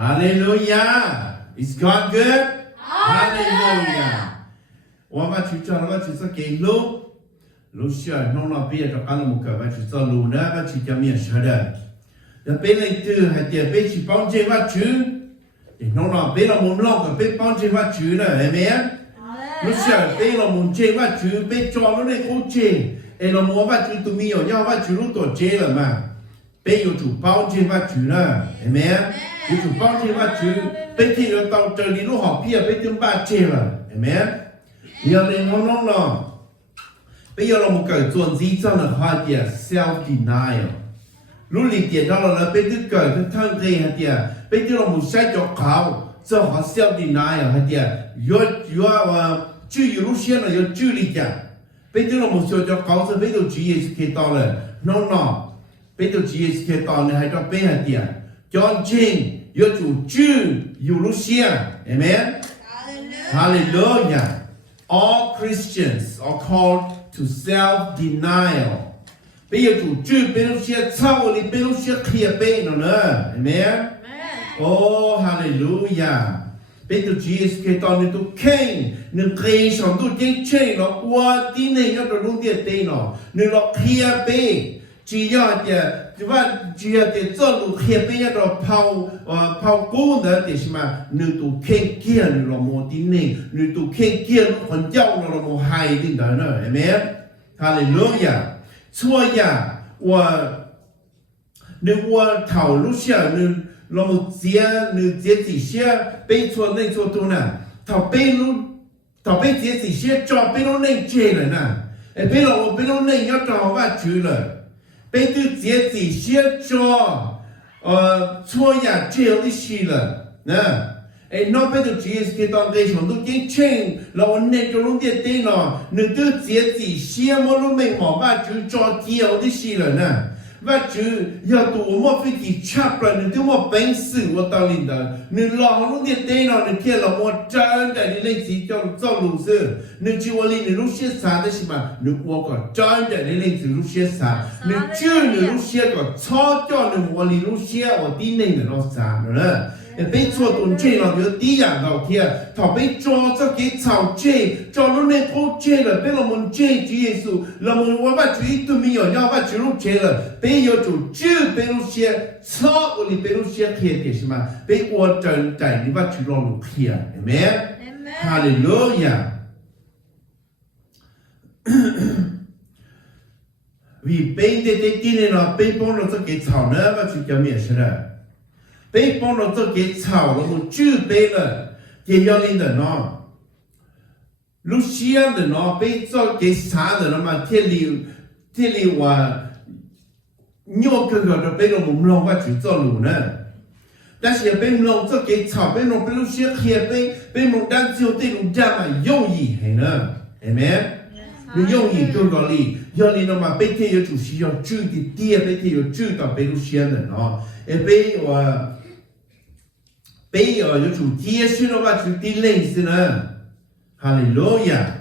Hallelujah. Is God good? Hallelujah. 我们去做，我们去做给路，路是弄了别的干了么个，我去做路呢，我去叫面说的。那别人都还得别去帮助我去，弄了别了么弄个别帮助我去了，係咪啊？路是別了麼借我去，別做了那個借，哎了麼我去都沒有，要我去路多借了嘛。別有主幫助我去了，係咪啊？有主幫助我去，別聽了到這裡路好偏，別聽把借了，係咪啊？要你弄弄咯，別要了麼個做自己真的話點 self denial， 路裡點到了別啲個佢聽佢係點，別啲了麼曬咗口，做好 self denial 係點，要注意路線了要注意嘅，別啲了麼曬咗口，別到注意是到了 ，no no。別到自己嘅當你係個邊係點，將正要做主要路線，Amen。Hallelujah. All Christians are called to self-denial. 別要做主，別路線操你，別路線開邊了呢，Amen。Oh Hallelujah. 別到自己嘅當你都傾，你繼續都正正咯，我啲你要到弄啲地咯，你落開邊。只要的做路開邊一個拋工的的什麼，你都看見你了麼的呢？你都看見很叫了麼害的呢？係咪？哈利路亞！錯呀，你頭路上你了麼你這些被錯那錯都呢？頭被這些抓被路那接了呢？被路那要抓我去了。被對自己寫咗，錯呀，這的事了，呢？那被對自己當給上都經清，然後那個弄點電腦，你對自己寫麼都沒冇辦法就做這的事了呢？我就要對我飛機插了，你對我本事我到領導，你老弄點電腦，你睇了我真的你類似叫做路子，你就我領你路些啥的是嘛？你我個真的你類似路些啥？你就你路些個超叫你我領路些我啲你的路啥了？被錯動這了就啲人老天，頭被抓這給吵這，抓到那個這了，被我們這主耶穌，我們我把主都沒有，要把主路這了，被有主就被路些操我哋被路些開的是嘛？被我真在你把主路開，Amen，哈利路亞。vì bên đây kia này nó bên bông nó cho cái草呢，我就叫咩事了？被帮了这给草了，我具备了，也要领的呢。路线的呢，被这给啥的了嘛？天里我鸟哥哥的被了我们弄我去做路呢。但是被弄这给草，被弄被路线开被弄单就对路站嘛容易很呢，係咪？你容易做到哩，要你那么被天有主需要注的点，被天有注到被路线的呢，被有主接续的话就的类似呢，哈利路亚。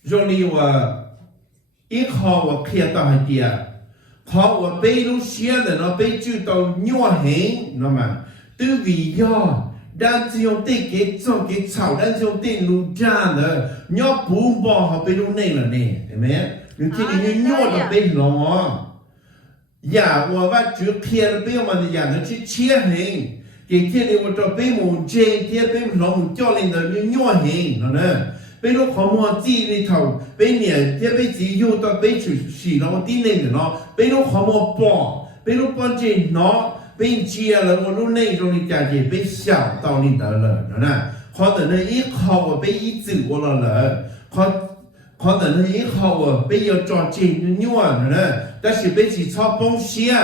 让你我一考我看到一点，考我被路线的呢，被注到鸟痕，那么都为要，但是用地给做给草，但是用地路站的，鸟不包好被路内了呢，对没？你听你鸟的被弄哦。呀，我把就开了被我们的呀，那去切痕，给天里我这被母这天被老母教练的你鸟痕，喏呢，被那好么地里头，被年天被自有到被出去，然后地内的喏，被那好么包，被那包这喏，被接了我那内容的家姐被小到你的了，喏呢，好的呢一考我被一走我了，可能呢以後啊，被要抓緊的鳥啊呢，但是被是操幫線，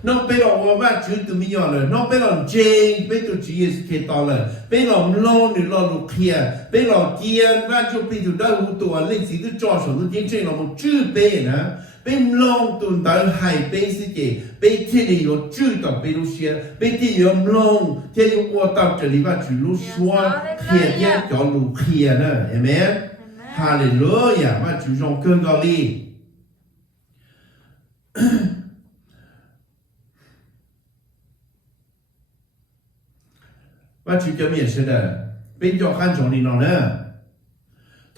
那被了我把主都沒有了，那被了緊，被都主也是看到了，被了弄你了路開，被了癲，那就被就到好多類似都抓手都點這了麼主被呢，被弄到到海被是嘅，被天裡有主到被路線，被天有弄，天有我到這裡把主路說，天天叫路開呢，係咪？哈利路亞，我注重更高哩。我去叫面是的，被叫看中的喏呢。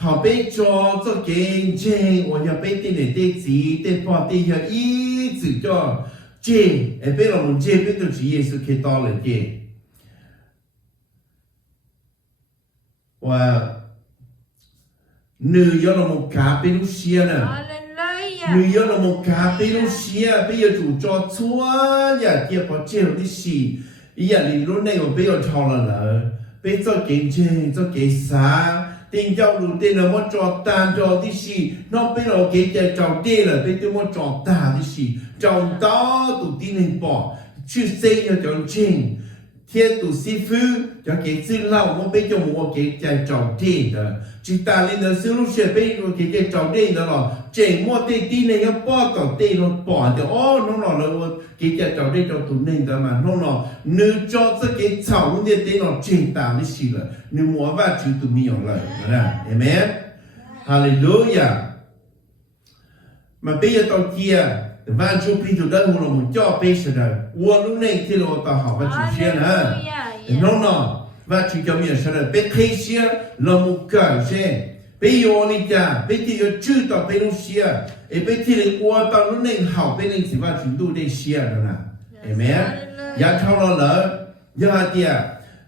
他被叫做见证，我要被定的对子对方对要一直叫见，被我们见被就是耶稣看到了见。我女要我们家被路线呢。女要我们家被路线，被要主做错呀，结果这样的事，伊呀，你路内我被要抄了呢，被做见证，做给啥？tiền giao đủ tiền là một trò tàn trò tí xì nó bây giờ cái chạy trò tiền là bây giờ một trò tàn tí xì trò đó tụ tin hình bỏ chứ xây cho trò trình thiên tụ sĩ phu cho cái sư lâu mà bây giờ một cái chạy trò tiền đó chỉ ta lên đó sư lúc sẽ bây giờ cái chạy trò tiền đó là chạy một tiền tin này nó bỏ trò tiền nó bỏ thì nó là cái chạy trò tiền trò tụ nên đó mà nó là nếu cho cái chảo luôn tiền nó trình tàn tí xì là nếu mua vào chữ tụ mi ở lại amen hallelujah mà bây giờ tao kia và chú phi tụ đó là một cho bây giờ đó uống lúc này thì lo tao học và chú xe nữa nó và chú cho mình sẽ là bây khi xe là một cái xe bây giờ đi cha bây giờ chú tao bây lúc xe bây thì là uống tao lúc này học bây này thì và chúng tôi đây xe đó nè amen ya thao lo lỡ ya tia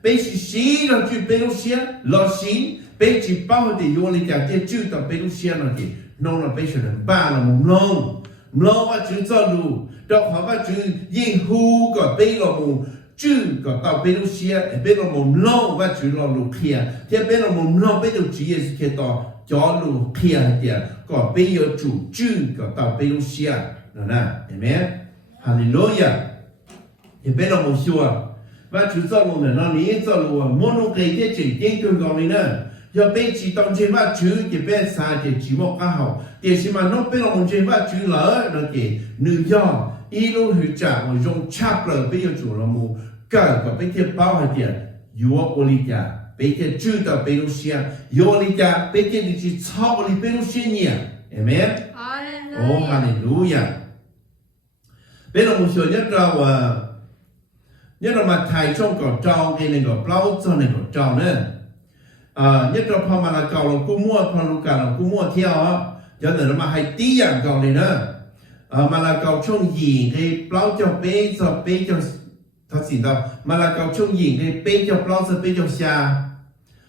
bây giờ xí là chú bây lúc xe lo xí bây chỉ bao thì uống đi cha thì chú tao bây lúc xe nó thì nó là bây giờ là ba là một nông nó và chữ cho đủ đó họ và chữ yên hu có bây là một chữ có tàu bây lúc xia bây là một lo và chữ lo lục kia thì bây là một lo bây giờ chữ Giêsu kia to cho lục kia thì có bây giờ chủ chữ có tàu bây lúc xia đó nè amen hallelujah thì bây là một xua và chữ cho lục này nó ní cho lục muốn lục cái thì chỉ tiếng cường gọi nữa giờ bây chỉ tâm trên và chữ thì bây xa thì chỉ một cái học thì chỉ mà nó bây giờ mình trên và chữ lỡ nó kì nữ do ý luôn hữu trả một trong chắp lỡ bây giờ chủ là một cái có bây giờ bao nhiêu tiền yếu ô lý trả bây giờ chữ tao bây giờ xia yếu lý trả bây giờ thì chỉ sáu lý bây giờ xia nhỉ amen oh hallelujah bây giờ một số nhất là mà thầy trong có tròn cái này có bao giờ này có tròn nữa nhất là pha mà là cầu là cú mua pha lu cả là cú mua theo á cho nên là mà hay tí dạng cầu này nữa mà là cầu trong gì cái bao cho bé cho thật xin đâu mà là cầu trong gì cái bé cho bao cho bé cho xa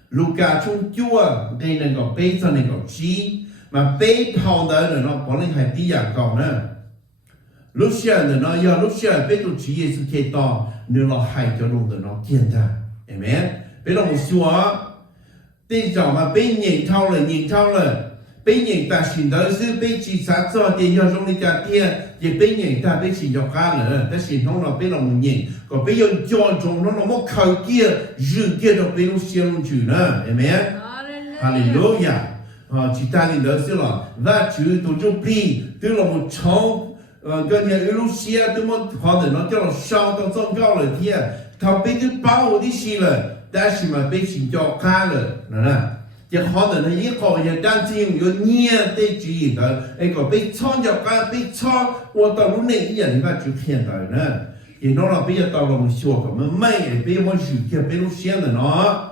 lu cả trong chua cái này có bé cho này có chi mà bé thao đó là nó có nên hay tí dạng cầu nữa lúc xưa là nó do lúc xưa bé tụi chị Giêsu kêu to nếu nó hay cho luôn thì nó kiên ta amen bé là một số bây giờ mà bây nhìn thao là bây nhìn ta xin tới sư bây chỉ sát cho tiền cho trong đi trả tiền thì bây nhìn ta bây xin cho cá nữa ta xin không là bây lòng nhìn còn bây giờ chọn trong nó một khẩu kia dự kia được bây lúc siêu luôn chữ nữa amen hallelujah chỉ ta đi đó sư là và chữ tổ chức pi tức là một trong cái nhà lúc siêu tức một họ để nó cho là sao tao trong cao là thiệt thằng bây giờ bao đi xí là đã xin mà bây xin cho cá rồi nè chỉ họ là những họ hiện đang chịu有念的主义的，个被创造个被创，我到lúc này cái gì mà chịu hiện tại nè, thì nó là bây giờ tao là một số cái mà mấy bây giờ một sự kia bây lúc xem là nó,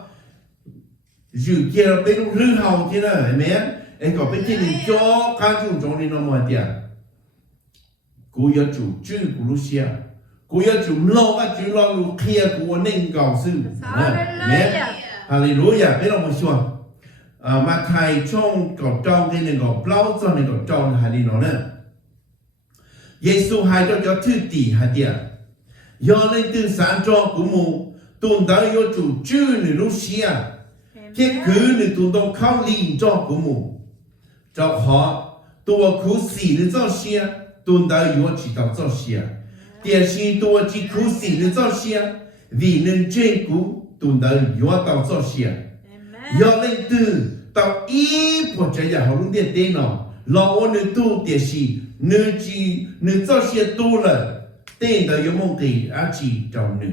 sự kia bây lúc rừng hậu thế này, amen, cái bây giờ mình cho cá chủ trong này nó mà tiền, cố yêu chủ chữ của lúc xem, cố yêu chủ lo và chủ lo lúc kia của nên cầu sự, amen, hallelujah, bây giờ một số mà thầy trong có trong cái này có bao giờ này có trong hai đi nó nữa Giêsu hai cho thứ tỷ hai tiền do lên từ sáng cho của mù tuần tới do chủ chư người Russia thiết cứ người tuần đông khao linh cho của mù cho họ tua khu xỉ người cho xia tuần tới do chỉ đạo cho xia tiền xin tua chỉ khu xỉ người cho xia vì nên trên cú tuần tới do đạo cho xia do lên từ tao ý bộ trái giả họ luôn tiền tên nó lo ôn nữ tu tiền gì nữ chỉ nữ cho xe tu là tên đó có một cái chỉ trong nữ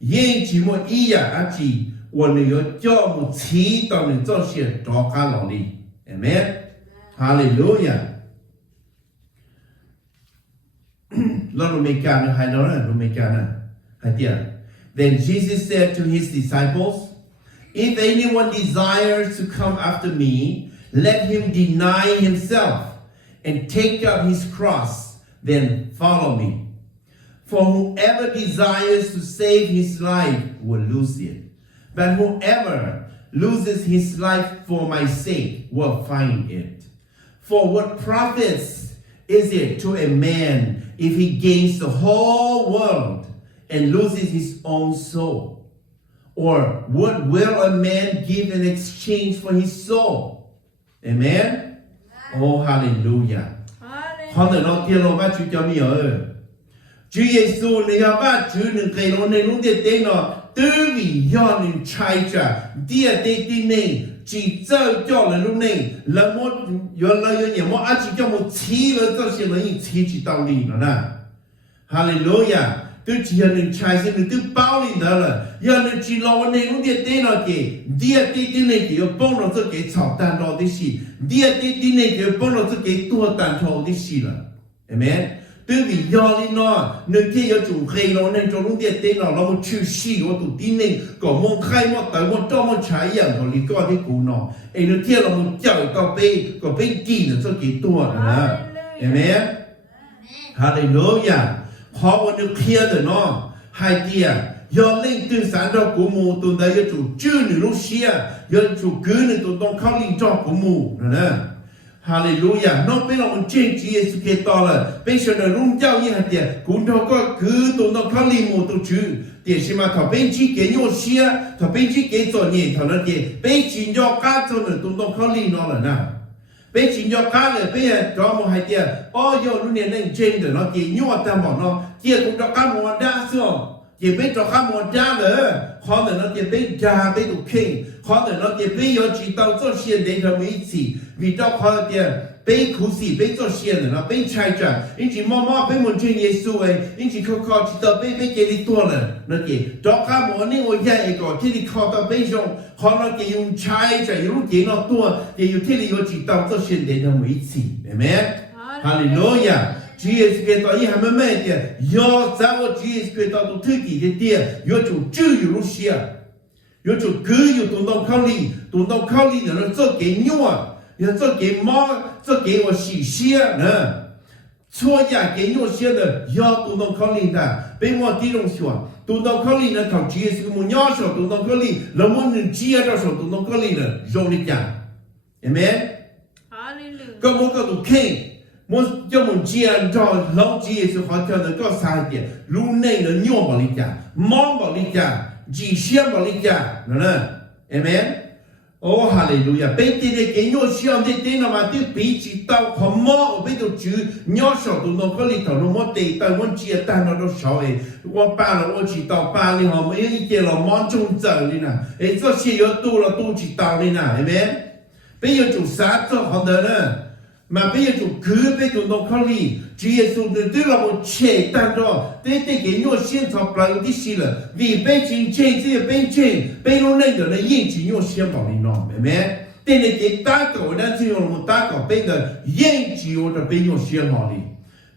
yên chỉ một ý à chỉ ôn nữ cho một chỉ tao nữ cho xe cho cả lòng đi amen hallelujah เรารู้ไม่กันนะให้เราเนี่ยรู้ไม่กันนะให้เดีย Then Jesus said to his disciples, "If anyone desires to come after me, let him deny himself and take up his cross, then follow me. For whoever desires to save his life will lose it, but whoever loses his life for my sake will find it. For what profits is it to a man if he gains the whole world and loses his own soul? Or what will a man give in exchange for his soul?" Amen. Oh, hallelujah. Con nó kia lô bác chú cho mi ở. Chúa Giêsu này ha bác chú nâng cây lô này lúc địa tế nó tư vị do nâng trai trả địa tế tế này chỉ cho là lúc này là một do là do nhiều một chỉ cho một chí là cho xin là những chí chỉ đạo lý nó nè. Hallelujah. Tôi chỉ là nâng trai xin nâng tôi bao lý đó là do nâng chỉ lo này lúc địa tế nó kì địa tế này kì có bông nó cho cái chọc tàn đó tí xì địa tế này kì có bông nó cho cái tua tàn thô tí xì là. Amen. Từ vì do lý nó nâng kia có chủ khai nó nên cho lúc địa tế nó một chữ xì của tụ tí này có mong khai một tới một cho một trái dạng của lý có cái cú nó ấy nâng kia là một chậu có bê kỳ nó cho cái tua nữa. Amen. Hallelujah. Khó một nâng kia từ nó hai tia do lên từ sáng đó của mù tụi đây có chủ chữ nữ lúc xia do chủ cứ nữ tụi tông khóc linh cho của mù nè. Hallelujah. Nó bây giờ mình trên Chúa Giêsu Kitô là bây giờ là rung giao như hạt tiền cũng đâu có cứ tụi nó khóc linh mù tụi chữ tiền xem mà thọ bên chỉ cái nhau xia thọ bên chỉ cái做年thọ nó tiền bên chỉ do cá cho nữ tụi nó khóc linh nó là nè. Bên chỉ do cá là bây giờ cho một hai tiền do lúc này nên trên để nó tiền nhau ta bảo nó kia cũng cho cá một đa số chỉ biết cho cá một đa nữa khó để nó chỉ biết ra biết được kinh khó để nó chỉ biết có chỉ tao cho xuyên đến cho mấy chỉ vì cho khó tiền biết苦sĩ biết cho xuyên nữa nó biết trái trả anh chỉ mò biết muốn chơi Giêsu ấy anh chỉ khó chỉ tao biết cái gì tua nữa nó chỉ cho cá một này tôi dạy cái cái gì khó tao biết dùng khó nó chỉ dùng trái trả dùng cái nó tua chỉ dùng cái gì có chỉ tao cho xuyên đến cho mấy chỉ amen hallelujah Chúa Giêsu Kitô ý hàm mê tiền, do giáo của Chúa Giêsu Kitô tu thứ kỳ thế tiền, do chủ chữ yêu lúc xia, do chủ cứ yêu tụng tông khao li nó cho cái nhua, nó cho cái mò, cho cái我喜xia nè, chúa nhà cái nhua xia nè, do tụng tông khao li ta, bên ngoài tí đông xua, tụng tông khao li nè thằng Chúa Giêsu muốn nhớ số tụng tông khao li, là muốn nên chia ra số tụng tông khao li nè, rồi đi chăng, amen, hallelujah, có một cái tụng kinh muốn cho mình chia cho lâu chia sự họ cho nó có sai tiền lúc này nó nhau bảo lý trả mong bảo lý trả chỉ xem bảo lý trả nó nè amen oh hallelujah bên trên cái nhau xem trên trên nó mà tiếp bị chỉ tao không mong bên đó chữ nhau số tụi nó có lý thảo nó mất tiền tao muốn chia tan nó đâu sao ấy qua ba là qua chỉ tao ba đi họ mới ý kiến là mong chung giờ đi nè ấy cho xe yếu là tu chỉ tao đi nè amen bây giờ chủ sát cho họ đó nè mà bây giờ chúng cứ bây giờ nó khao li Chúa Giêsu nên tức là một chế tan đó để cái nhau xuyên thọ lại đi xí là vì bên trên chỉ bên lúc này rồi là yên chỉ nhau xuyên bảo đi nó amen để này cái ta cầu đang chỉ là một ta cầu bên đó yên chỉ ở bên nhau xuyên bảo đi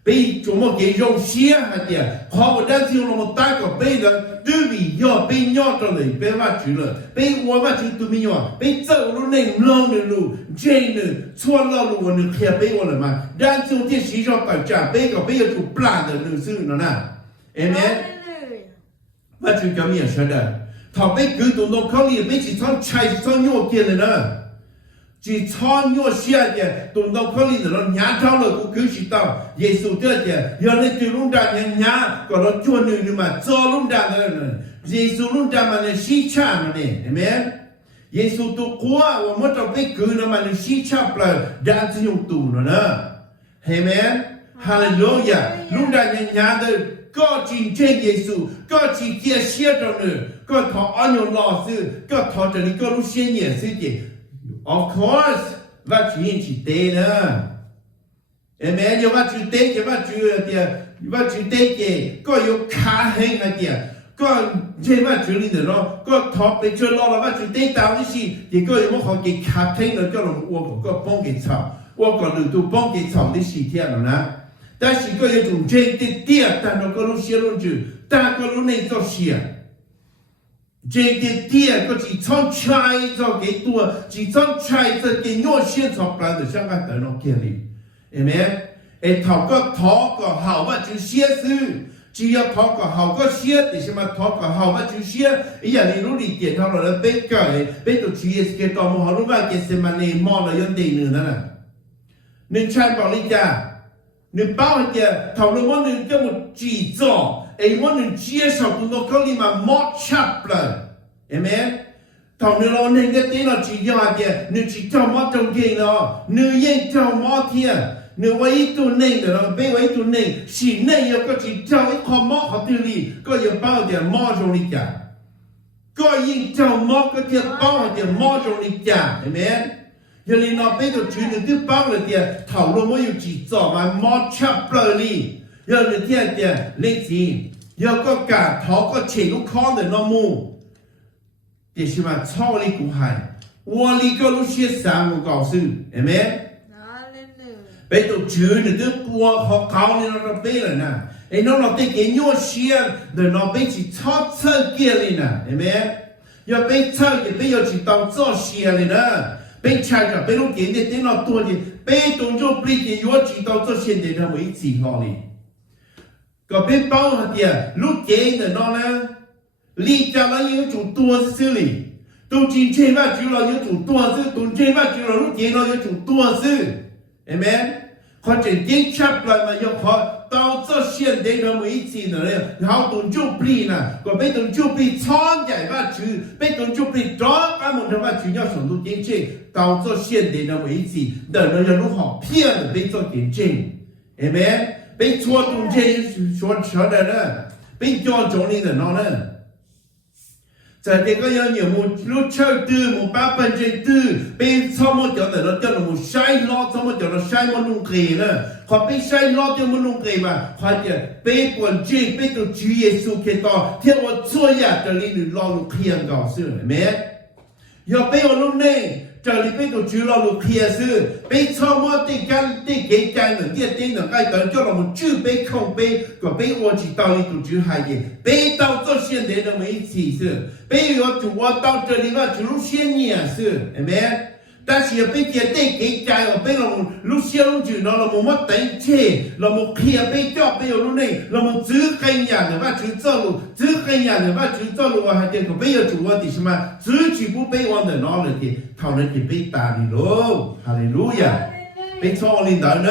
bây chúng một cái dòng xuyên hạt tiền họ đang chỉ là một ta cầu bên đó tư vị do bên nhau cho này bên mà chữ là bên我嘛就对面nhau bên走路này long的路trên nữa错了路我能开背我了嘛但是这时候大家背个背有主 plan 的路是呢呐 amen 我就讲咩说的他背个动动考虑背起穿菜穿肉给了呢chỉ cho nhau xia tiền tụng đâu có lý nó nhá trao lời của cứu sĩ tao Giêsu đưa tiền giờ này từ lúc đã nhá còn nó chua nữa nhưng mà cho lúc đã rồi Giêsu lúc đã mà nó xí cha mà này amen Giêsu tu qua và mất trong cái cứ nó mà nó xí cha là đã sử dụng tù nó nữa amen hallelujah lúc đã nhá rồi có chỉ trên Giêsu có chỉ kia xia trong nữa có thọ anh nhung lo sư có thọ trở đi có lúc xia nhẹ sư chị Of course, và chuyện chỉ tế nữa. Amen. Nhưng mà chuyện tế cái và chuyện tế cái có yếu khá hình là kìa. Có trên mà chuyện lý nữa có thọ để cho lo là và chuyện tế tạo cái gì thì có yếu một cái khá hình là cho lòng uống có bông cái chảo. Uống có lưu tu bông cái chảo cái gì thế nào nè. 但是个有种真的点，但那个路线路就，但个路内做线，真的点个只从拆做给多，只从拆做给鸟线做不来的，香港等到这里，对没？哎，讨个好嘛就写字。只要讨个好个些，但是嘛讨个好嘛就些，哎呀，你努力点，他了被改，被都去是个多么好，如果个是嘛你忙了要得呢呐，你拆保利家，你包的讨论我你这么制造，哎，我你接受到那个里嘛没差了，对没？讨论了那个电脑制造的，你制造没中间了，你也造没天。你唯独内的了，被唯独内，是内有个只叫一块毛好地里，个有包点毛中里家，个应叫毛个点包点毛中里家，对没？有你那被个主人都包了点，讨论我有几早嘛毛差不了里，有你点点例子，有个干讨个钱都靠的那么，也是嘛操里古海，我里个路些三个告诉，对没？被都主人都过好搞你那被了呢，哎，那被给鸟线，那被去炒给了呢，对没？要被炒的被要去当做线了呢，被拆着被都给的电脑多的，被动作不的要去当做线的那为止好哩，个被包了的，路给的那呢，离家了有种多事哩，都今天嘛就了有种多事，都今天嘛就了路给了有种多事。Amen， 或者警察来嘛，要靠到这现代的媒体呢，然后动作不呢，个被动作不参加嘛去，被动作不抓，俺们他妈去要上到警察，到这现代的媒体，那要如何骗的被做警察，Amen， 被做动作说说的呢，被叫中的呢。在这个样有木路车子木八分之子被草木掉的了，掉了木晒落，草木掉了晒木弄给了，他被晒落掉木弄给嘛，他就被关注，被都主耶稣看到，听我做呀，这里你老路偏告诉了没？要被我弄内。这里被都主了路开始，被草木的干的给干的，的能该等叫我们主被空被个被我知道里都主海的，被到这现在的媒体是，被要主我到这里嘛，主路线也是，对没？但是要被接待给干了，被我们路线路主了，我们等车，我们开被叫被路内，我们只跟人的话去走路，只跟人的话去走路，还这个被要主我的什么，自己不被我的拿了的。讨论的被打的喽，哈利路亚，被操领导呢，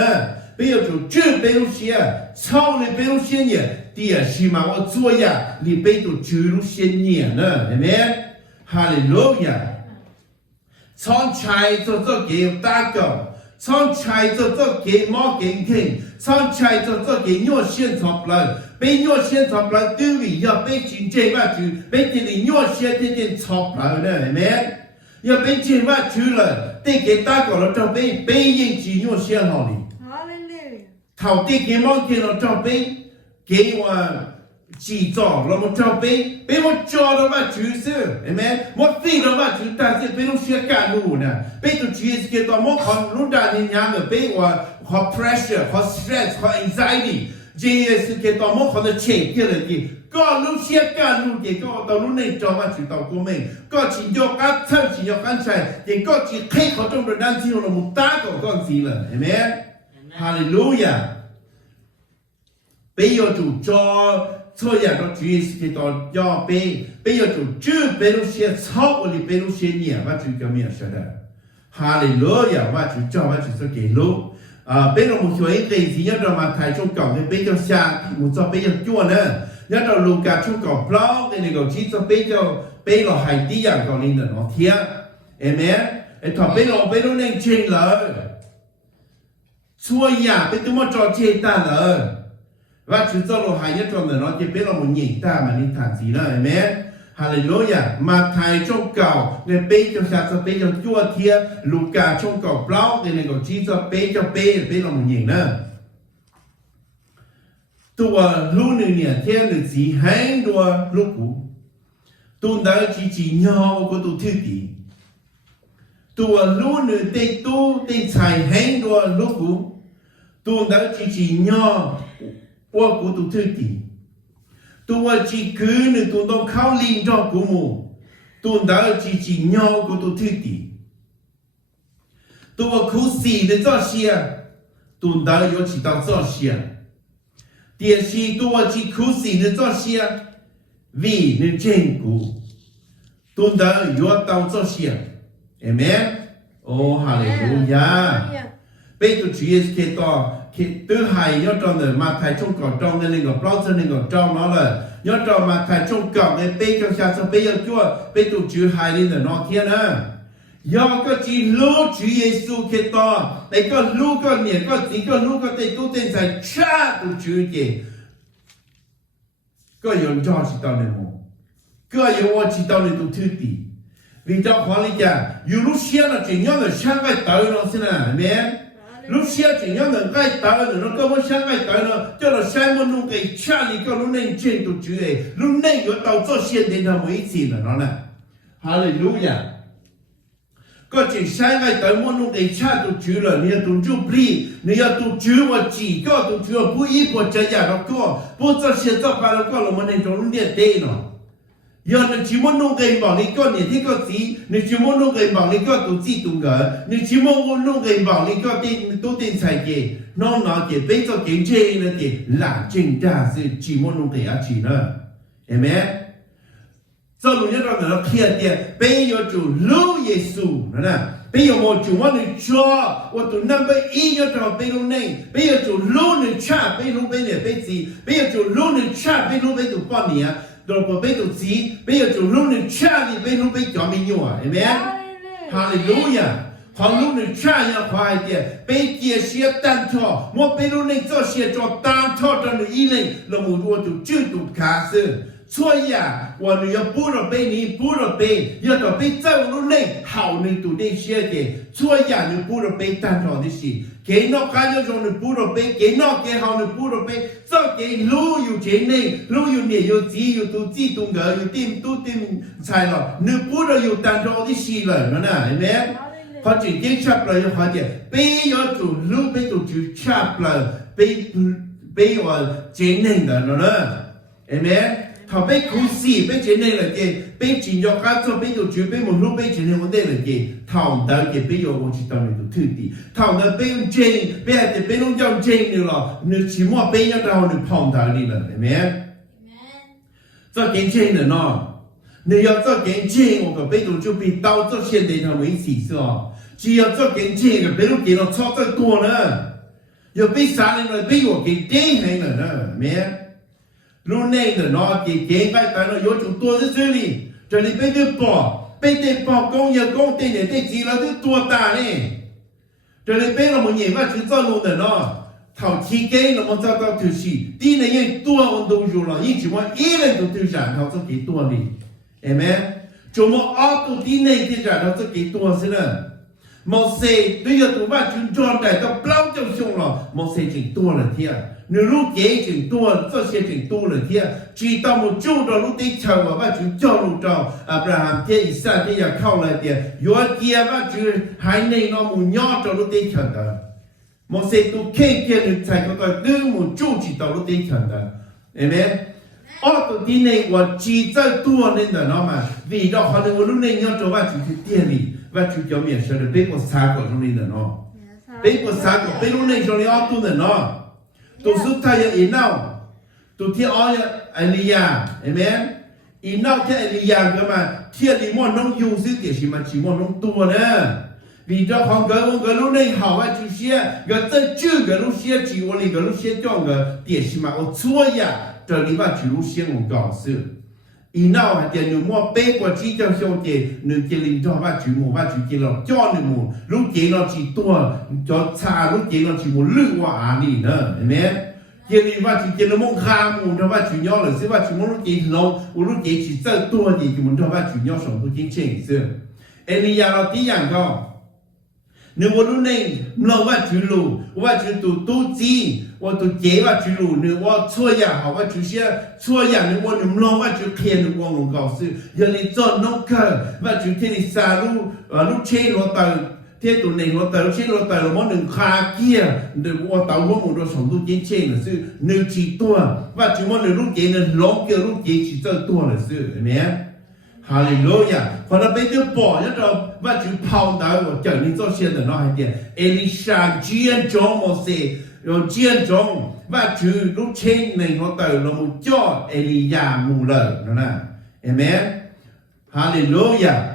被要做这被路线，操的被路线呢，第二是嘛我做呀，你被都主路线呢，对没？哈利路亚，从柴做给打狗，从柴做给猫给听，从柴做给鸟线做不来，被鸟线做不来，对位要被进这嘛就被这里鸟线天天做不来呢，对没？要被进发去了，得给打过了，就被引进入线好里。头得给毛给了，就被给我制造，那么就被我教了嘛，就是，对没？我飞了嘛，就但是被我学干路呢，被都就是给到我靠路上的娘的，被我和 pressure 和 stress 和 anxiety， 这也是给到我靠的钱给了的。ก็ลูกเชี่ยการลูกเด็กก็ตอนรู้ในจอมาถึงตอนกูไม่ก็ชินยกอัดเท่าชินยกอันใช่เด็กก็จีให้เขาต้องโดนด้านที่เรามุตาก็ก้อนสีเลยเห็นไหมฮาเลลูยาไปอยู่จู่จอช่วยอย่างเราจีสที่ตอนย่อไปอยู่จู่จื้อไปรู้เชี่ยชอบอะไรไปรู้เชี่ยเนี่ยว่าจู่ก็มีอะไรได้ฮาเลลูยาว่าจู่จอว่าจู่สักกี่ลูกเป็นเราหมู่ช่วยให้สิ่งที่เรามาถ่ายช่วงก่อนเนี่ยเป็นเราชาหมู่จอเป็นเราจ้วนเนี่ยnhớ đầu lục cả chung cỏ plau thì này cậu chỉ cho bây giờ hải tí à cậu linh nó thiệt em thọ bây giờ nên chơi lỡ xua nhà bây tôi muốn trò chơi ta lỡ và chúng cho lục hải nhất trong nó thì bây giờ một nhảy ta mà nên thản gì nữa em hallelujah mà thầy trong cậu người bây giờ sao cho bây giờ chua thiệt lục cả chung cỏ plau thì này cậu chỉ cho bây giờ một nhảy nữaตัวลูกหนึ่งเนี่ยเที่ยงหนึ่งสีแห้งตัวลูกกูตัวนั้นจีเงาก็ตัวที่ดีตัวลูกหนึ่งเต็งตู้เต็งชายแห้งตัวลูกกู tu đã chỉ nhỏ qua của tu thứ gì tu chỉ cứ nữa tu đâu khao linh cho của mu tu đã chỉ nhỏ của tu thứ gì tu khu xì để cho xia tu đã有chỉ到做xia第四tu chỉ khu xì để cho xia vì nên trên của tu đã有到做xia amen oh hallelujah bây giờ Chúa Giêsu khi từ hai nhớ trong này mà thầy trong cỏ trong này ngọc bao giờ này ngọc trong nó là nhớ trong mà thầy trong cỏ này bây giờ sao sao bây giờ bây giờ Chúa hai lên là nó thiên à do có chỉ lưu Chúa Giêsu khi đó để có lưu có nhiều có chỉ có lưu có thể tu tiên sai cha của Chúa kì có dùng cho chỉ tao này một có dùng chỉ tao này tu thứ gì vì cho khoa lý cha dù lúc xưa là chỉ nhớ là sang cái tới nó xin à amen lúc xưa chỉ nhớ là cái tới nó có một sang cái tới nó cho là sang một lúc cái cha lý có lúc này trên tu Chúa ấy lúc này có tao cho xuyên đến nó mới xin là nó nè hallelujah có chỉ sang cái tới một lúc cái cha tu Chúa là nếu tu Chúa pri nếu tu Chúa mà chỉ có tu Chúa不一不这样nó có不这些这把nó có là mình nên trong lúc này đây nó giờ nó chỉ muốn nông cái bảo lý có nhiều thế có gì nó chỉ muốn nông cái bảo lý có tổ chức tung gỡ nó chỉ muốn nông cái bảo lý có tiền tổ tiền sai gì nó nói gì bây giờ kinh tế là gì là chính ra是chỉ muốn nông cái chỉ nữa amen sau lúc đó nó kia tiền bây giờ chủ lưu Giêsu nè bây giờ một chủ muốn cho và tụi năm bây giờ cho bây lúc này bây giờ chủ lưu này cha bây lúc bây này bây gì bây giờ chủ lưu này cha bây lúc bây tụi con này rồi bây giờ gì bây giờ chủ lúc này cha thì bây lúc bây cho mình nhiều amen hallelujah họ lúc này cha nhà khoai tiền bây giờ sẽ tan thọ một bây lúc này cho sẽ cho tan thọ cho người ý này là một đôi tụi chưa tụi khá sự所以啊，我们要不了背你不了背，要到背走路内好你读的些的，所以啊，你不了背单条的事，给那干要种你不了背，给那给好你不了背，这给路有钱内，路有年有几有都自动个有点都点菜了，你不了有单条的事了，那呐，对没？เขาจึงยิ่งชับเลยเขาจะไปยอดจุลูไปจุจุชับเลยไปว่าเจนหนึ่งเด้อเนาะเห็นไหมเขาไปคุยสีไปเจนหนึ่งเลยจีไปจินยอการจะไปจุจุไปหมุนลูไปเจนหนึ่งวันเดียวเลยจีท่องเดินจีไปยอวันที่ตอนนี้ดูถือดีท่องเดินไป用เจนไปอาจจะไป用叫เจนนี่หรอนึกชิมว่าไปยอดเรานึกพองเดินนี่เลยเห็นไหมจะเก่งเจนเนาะ你要做gen经，我个被动就比到做现代他为起是哦。只要做gen经个，被动给到操作多呢，要被啥人了，被我给点开了呢，没？路内的喏，给点开单了，有种多在这里，这里被的包，被的包工业工店的这几了都多大呢？这里被我们研发去做路的喏。头期间，我们找到就是，第一年多我都有了，一起我一人都对上，他做几多哩？amen 怎么熬到底内的人他这给多是呢莫谁对要多把军装带到不老就凶了莫谁就多了天你路给就多这些就多了天知道我就到路的桥我把就叫路到阿布拉罕天以撒天也靠了点有天把就还内那么鸟到路的桥的莫谁都看见你才个个对我就知道路的桥的 amen ở từ tin này và chỉ在多年的，知道吗？为了可能我路内要做话就是店里，我就叫面说的，别个三个中里的喏，别个三个，别路内中里奥多的喏，都是他要一闹，都听奥要艾利亚，对没？一闹听艾利亚个嘛，听里莫弄有时给什么，只莫弄多呢。vì đó không có một cái lúc này họ phải chịu xe, cái tới chưa cái lúc xe chỉ có cái lúc xe cho cái tiền mà ở chua ya trở đi vào chịu lúc xe một cỏ sự, ý nào hay tiền nhiều mua bé qua chỉ cho xong tiền, nửa tiền linh cho vào chịu mua tiền là cho nửa mua, lúc tiền nó chỉ tua cho xa lúc tiền nó chỉ một lư quả đi nữa, thấy mấy? Tiền linh vào tiền nó muốn kham mua cho vào chịu nhau là sẽ vào chịu mua lúc tiền lâu, lúc tiền chỉ tới tua thì muốn cho vào chịu nhau sống tôi chính chuyện sự, em đi nhà nó tí dạng không? nếu mà lúc này nó vào chữ lù, vào chữ tu chi, vào tu chế vào chữ lù, nếu vào chua ya họ vào chữ xe, chua ya nếu mà nó vào chữ khen nếu mà nó搞事，giờ này chọn nó cơ, vào chữ thiên lý sa lúc chế nó tờ thế tụi này nó tàu trên nó tàu món đừng khá kia đừng qua tàu món một đôi sòng đôi trên trên là sự nương chỉ tua và chỉ món đừng lúc chế nên lóng kia lúc chế chỉ cho tua là sự mẹ Hallelujah còn nó bây giờ bỏ nhá rồi và chỉ phao đào và chờ nên cho xe để nó hay tiền Elisha chiên cho một xe rồi chiên cho và chỉ lúc trên này nó tàu là một cho Elia mù lời nó nè amen Hallelujah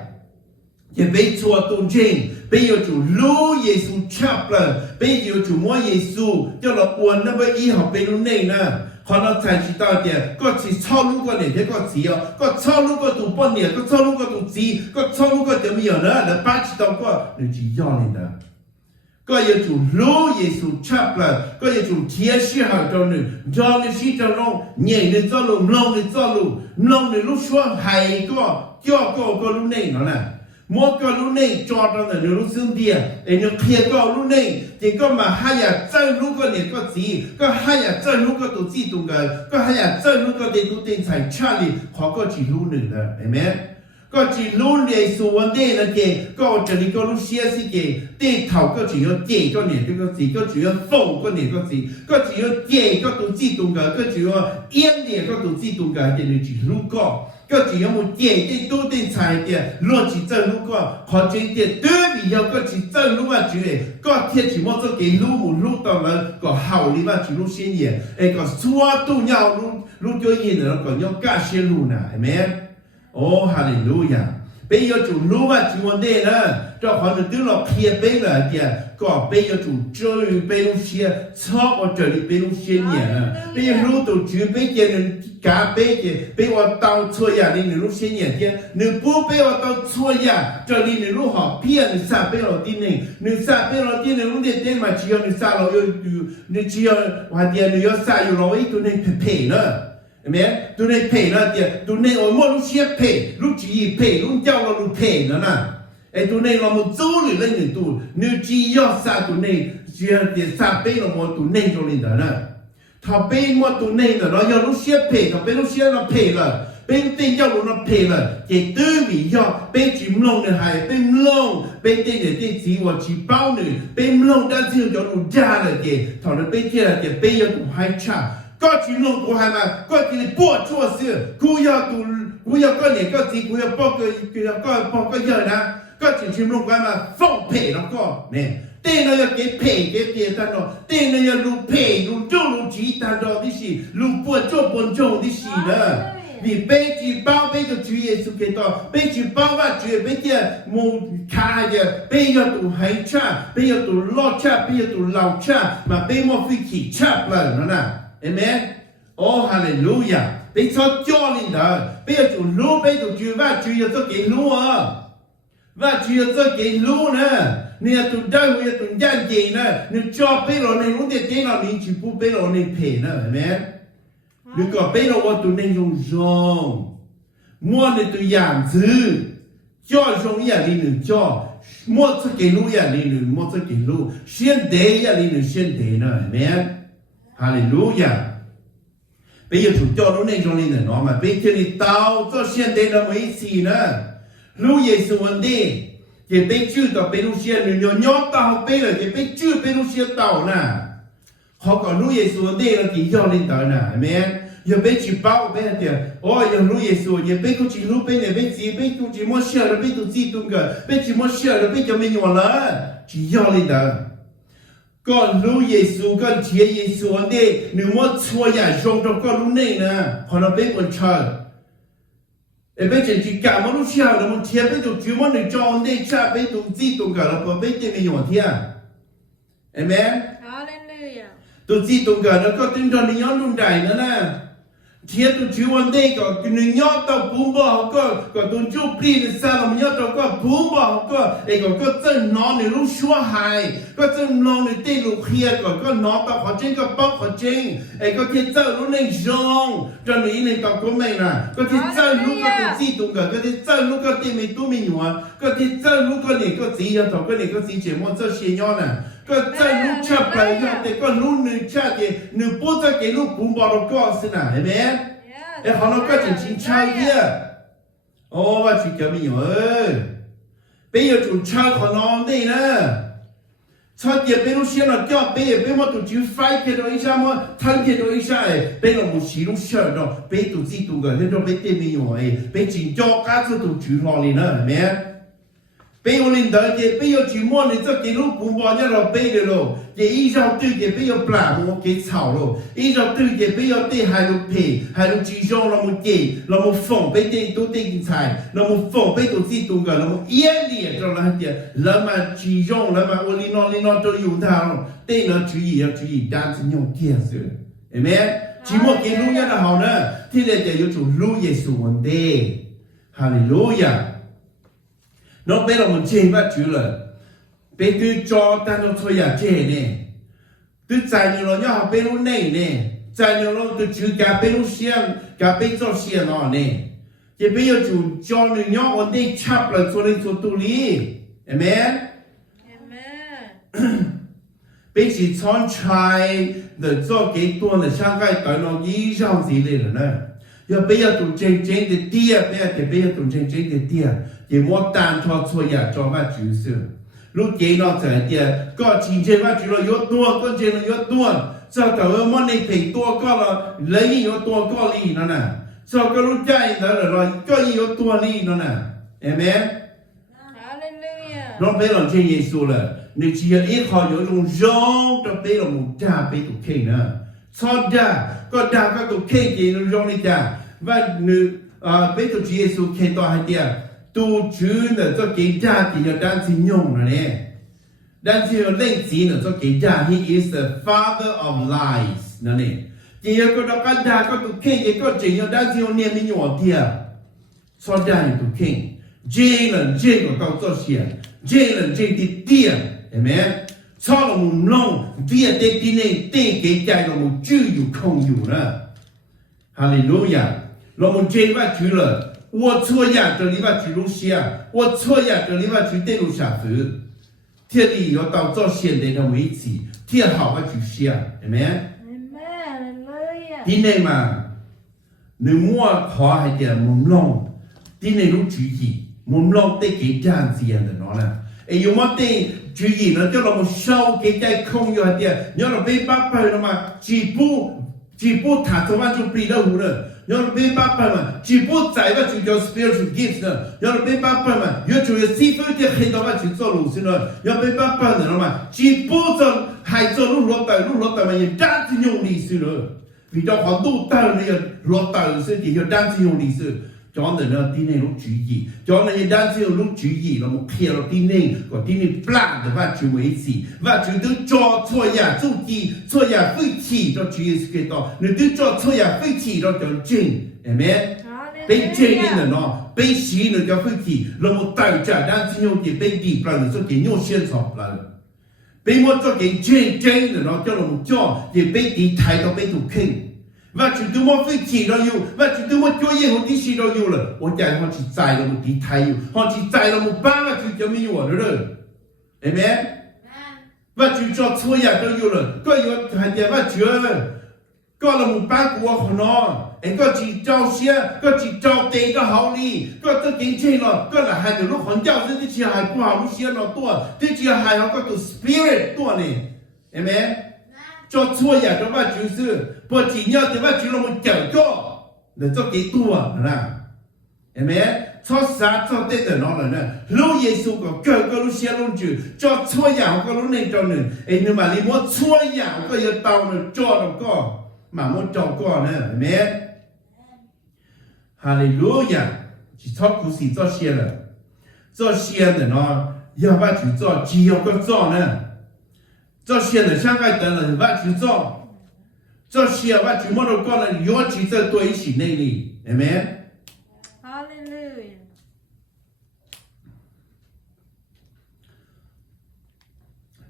thì bây giờ tuần trên bây giờ chủ lú Giêsu chắp lời bây giờ chủ mua Giêsu cho nó buồn nó bây giờ học bên này nè còn nó thành chỉ tao tiền có chỉ sau lúc có này thế có chỉ có sau lúc có tụ bọn này có sau lúc có tụ gì có sau lúc có điểm gì nữa là ba chỉ tao có nên chỉ do này nè có giờ chủ lú Giêsu chắp lời có giờ chủ chia sẻ hàng trong này cho nên chỉ cho nó nhảy nên cho lù long nên lúc xuống hay có cho có lúc này nó nè một cái lúc này cho ra là lúc xương địa, em nhớ kia cái lúc này thì có mà hai nhà chân lúc cái này có gì, có hai nhà chân lúc cái tổ gì tung cái, có hai nhà chân lúc cái tổ tiền tài cha đi, họ có chỉ lúc nữa là, amen. Có chỉ lúc này số vấn đề là gì, có chỉ có lúc xưa gì gì, tiền thầu có chỉ có tiền cái này cái gì, có chỉ có phong cái này cái gì, có chỉ có tiền cái tổ gì tung cái, có chỉ có yên địa cái tổ gì tung cái, thì nó chỉ lúc có. Có chỉ có một tiền tiền多tiền财tiền luôn chỉ挣lúc có họ chỉ tiền đối比要có chỉ挣lúc mà chỉ có thiết chỉ một số cái lúc một lúc tao là có hậu lý mà chỉ lúc xin nhỉ có xóa tu nhau lúc cho nhìn nó có nhau cả xin lúc nè amen oh hallelujah bây giờ chủ lúc mà chỉ vấn đề nữa cho họ được tiếng là kia bây là kìa có bây giờ chủ chơi bây lúc xia chóp ở trời đi bây lúc xia nhỉ bây giờ lúc tổ chức bây giờ nên cả bây giờ bây giờ tao chơi nhà đi lúc xia nhỉ kìa nếu bố bây giờ tao chơi nhà trời đi lúc họ pia nếu sao bây giờ tin này nếu sao bây giờ tin này lúc đấy tên mà chỉ nếu sao là nếu chỉ hoàn tiền nếu sao rồi ít tụi này phải nữa amen tụi này phải nữa kìa tụi này ở một lúc xia phải lúc chỉ phải lúc giao là lúc phải nữa nè tụi này là một số người lên những tụi nếu chỉ do sao tụi này chỉ để sao bây là một tụi này cho lên đó nè thằng bây một tụi này là nó do lúc xia phải thằng bây lúc xia nó phải là bên tên giao lúc nó phải là chỉ tư vì do bên chỉ mông này hay bên mông bên tên này tên chỉ và chỉ bao này bên mông đã chưa cho nó ra là gì thằng nó bên kia là gì bên giờ tụi hai cha có chỉ mông của hai mà có chỉ bỏ chua xưa cú giờ có này có gì cú giờ bỏ cái giờ nè có chỉ mông của hai mà phong phải nó có nè tên nó là cái tiền tan đó tên nó là lù phải lù trâu lù chỉ tan đó đi xí lù bỏ trâu đi xí nữa vì bây chỉ bao bây giờ Chúa Giêsu Kitô bây chỉ bao và Chúa bây giờ một khai giờ bây giờ tụi hay cha bây giờ tụi lo cha bây giờ tụi lao cha mà bây một phi chỉ cha là nó nè amen oh hallelujah bây giờ cho lên đó bây giờ tụi lú bây giờ Chúa và Chúa giờ cái lú và Chúa giờ cái lú nè nè tụi đây bây giờ tụi gian gì nè nè cho bây giờ này lúc đấy thế nào mình chỉ phụ bây giờ này phải nè amen đừng có bây giờ tụi này dùng rong mua này tụi dạng dữ cho rong nhà đi nữa cho mua cho cái lú nhà đi nữa mua cho cái lú xuyên đề nhà đi nữa xuyên đề nữa amen hallelujah bây giờ tụi cho nó này rong đi nữa nó mà bây giờ này tao cho xuyên đề là mấy gì nữa lú Giêsu vấn đề thì bây chưa tao bây lú xuyên nữa nhỏ tao bây là thì bây chưa bây lú xuyên tao nè họ còn lú Giêsu vấn đề là chỉ do lên tao nè amen giờ bây chỉ bao bây giờ ôi giờ lú Giêsu giờ bây cũng chỉ lú bây này bây cũng chỉ mua xe rồi bây tụi gì tung cả bây chỉ mua xe rồi bây giờ mình nhỏ là chỉ do lên tao còn lú Giêsu còn chia Giêsu vấn đề nếu mua xua nhà trong trong con lú này nè họ nó bây còn chờ bây giờ chỉ cả một lúc sau là một chia bây giờ chỉ muốn được cho vấn đề cha bây tụi gì tung cả là bây giờ mình nhỏ thế amen tụi gì tụi cả nó có tinh thần nhỏ luôn đại nữa nè thiệt tụi chú vấn đề có cái nhỏ tao bùm bò có tụi chú pin sao mà nhỏ tao có bùm bò có chân nó này lúc xua hài có chân nó này tê lúc kia có nó tao khó trên có bóc khó trên có thiệt chân lúc này rong cho nên này tao có mày nè có thiệt chân lúc có tụi gì tụi cả có thiệt chân lúc có tê mày tụi mình nhỏ có thiệt chân lúc có này có gì à tao có này có gì chỉ muốn cho xe nhỏ nè có chân lúc chắp lại nhau thì có lúc nữ cha thì nữ bố cho cái lúc bùm bò nó có xin à amen họ nó có chuyện chính trai kia ô và chị kéo mình ơi bây giờ chủ cha của nó đây nè cho tiền bây lúc xưa là cho bây giờ mà tụi chú phải cái đó ít sao mà thằng cái đó ít sao ấy bây giờ một xí lúc xưa đó bây tụi gì tụi cái nên đó bây tiền mình nhỏ ấy bây chỉ cho cá cho tụi chú lo đi nữa mẹ bây giờ linh đời thì bây giờ chỉ muốn thì cho cái lúc cũng bao nhiêu là bây giờ rồi thì ít sao tư thì bây giờ bả một cái草rồi ít sao tư thì bây giờ thì hai lúc phe hai lúc chỉ cho là một cái là một phòng bây giờ tụi tiền xài là một phòng bây tụi gì tụi cái là một yên đi cho là cái là mà chỉ cho là mà ô linh nó cho dùng thao tên nó chú ý đan sinh用kia rồi amen chỉ một cái lúc nhất là họ nữa thì làจะ有主路耶稣问题哈利路亚nó bây giờ mình chơi bắt chữ là bây giờ cho ta nó thôi à chơi nè từ trái nhiều nó nhau bây giờ này nè trái nhiều nó từ chữ cả bây giờ xiên cả bây giờ xiên nó nè thì bây giờ chủ cho người nhau vấn đề chấp là cho nên cho tu lý amen bây giờ chọn trái để cho cái tuần là sang cái tới nó ý rằng gì đây là nè giờ bây giờ tụi chân chân để tia bây giờ tụi chân chân để tia thì mỗi单cho错呀做乜主事，如果nó trở tia có chỉ chơi乜主了有多，có chơi nó有多，sau đó mỗi ngày phải多có là lấy有多có lý nó nè，sau đó lúc chạy đó là rồi có有多lý nó nè，amen。nó bây giờ chơi Giêsu là nếu chỉ ít họ有种肉，就bây giờ một cha bây tụi kia nữa，sau đó có đa các tụi kia thì nó giống như cha và nếu bây tụi Giêsu kia to hay tia tu chú nữa cho cái cha thì nó đang sinh nhung rồi nè đang sinh nhung lên gì nữa cho cái cha he is the father of lies nữa nè chỉ có đó cái cha có tụ kinh có chỉ nó đang sinh nhung niệm mình nhỏ thiệt so ra tụ kinh dễ của tao cho xia dễ thì tiền amen cho là một lòng việc để đi này để cái cha là một chữอยู่khôngอยู่nữa hallelujah là một dễ và chữ là我错呀，这里边去路线，我错呀，这里边去对路下走。天地要到做现代的位置，天好个去想，对没？Amen。今年嘛，你莫考还点朦胧，今年都注意，朦胧得给这样子样的喏呢。哎，有么得注意呢？叫我们少给在空有点，你要被八百了嘛，几步踏出完就比了无了。要是被爸爸们只不在吧就叫 spiritual gifts 呢，要是被爸爸们要就要西方的黑道吧去做路线呢，要被爸爸们嘛只不做还做路落袋嘛也单子用历史了，比较好多单那个落袋是就要单子用历史。cho nên là tin này lúc chú ý, cho nên đang xem lúc chú ý là một kia là tin này, còn tin này plan để và chú ý gì, và chú tự cho错呀，注意错呀，废弃到chú ý cái đó, nếu tự cho错呀，废弃到叫真，amen，被真的呢，被洗呢叫废弃，那么代价但是用的被地plan的说给用现场plan，被我做给真的呢，叫我们叫也被地抬到被土坑。và chúng tôi muốn phải chỉ đó yêu và chúng tôi muốn cho yêu họ chỉ đó yêu là họ chạy họ chỉ chạy là một tí thay yêu họ chỉ chạy là một ba là chúng cho mình yêu nữa rồi amen và chúng cho thôi ya đó yêu là có yêu hay là và chưa có là một ba của họ nó anh có chỉ trao xe có chỉ trao tiền cho họ đi có tất kiến chơi nó có là hai người lúc họ trao thế chỉ hai của họ lúc xe nó tua thế chỉ hai họ có tụ spirit tua này amen cho thôi ya đó và chúng sư bởi chỉ nhớ thì mà chúng nó một chở cho để cho cái tua là amen cho sáng cho tết để nó là nè lúc Giêsu có cờ có lúc xe luôn chữ cho chua nhà có lúc này cho nên nhưng mà đi muốn chua nhà có giờ tàu nó cho nó có mà muốn cho có nè amen hallelujah chỉ cho cú sĩ cho xe để nó giờ ba chỉ cho chỉ có cho nè cho xe để sang cái tờ là ba chỉ cho这些我全部都讲了，尤其在对起那里 ，amen。Hallelujah。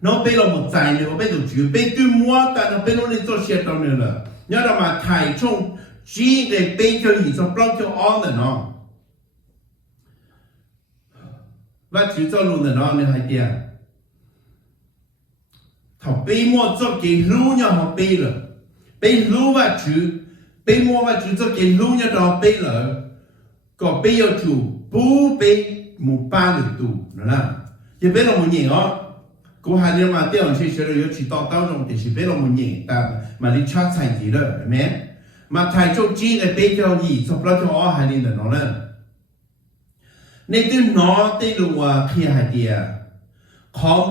那被了我在呢，我被都举，被对我但是被我们做些到呢了，你知道吗？太重，只的被就一种不就安的呢，我就做路的呢，你还点，他被我做给路呢，他被了。被路và chữ被摸và chữ cho cái路nhà đó被lỡ có bây giờ chủ bố被 một ba được tù nữa là chỉ biết là một nhện đó cô hai đứa mà tiêu chỉ sẽ được chỉ tao tao trong thì chỉ biết là một nhện ta mà đi chat thành gì đó mẹ mà thầy cho chi này biết cho gì sắp tới cho họ hai đứa nó nè nên từ nó tới lúc khi hai đứa khó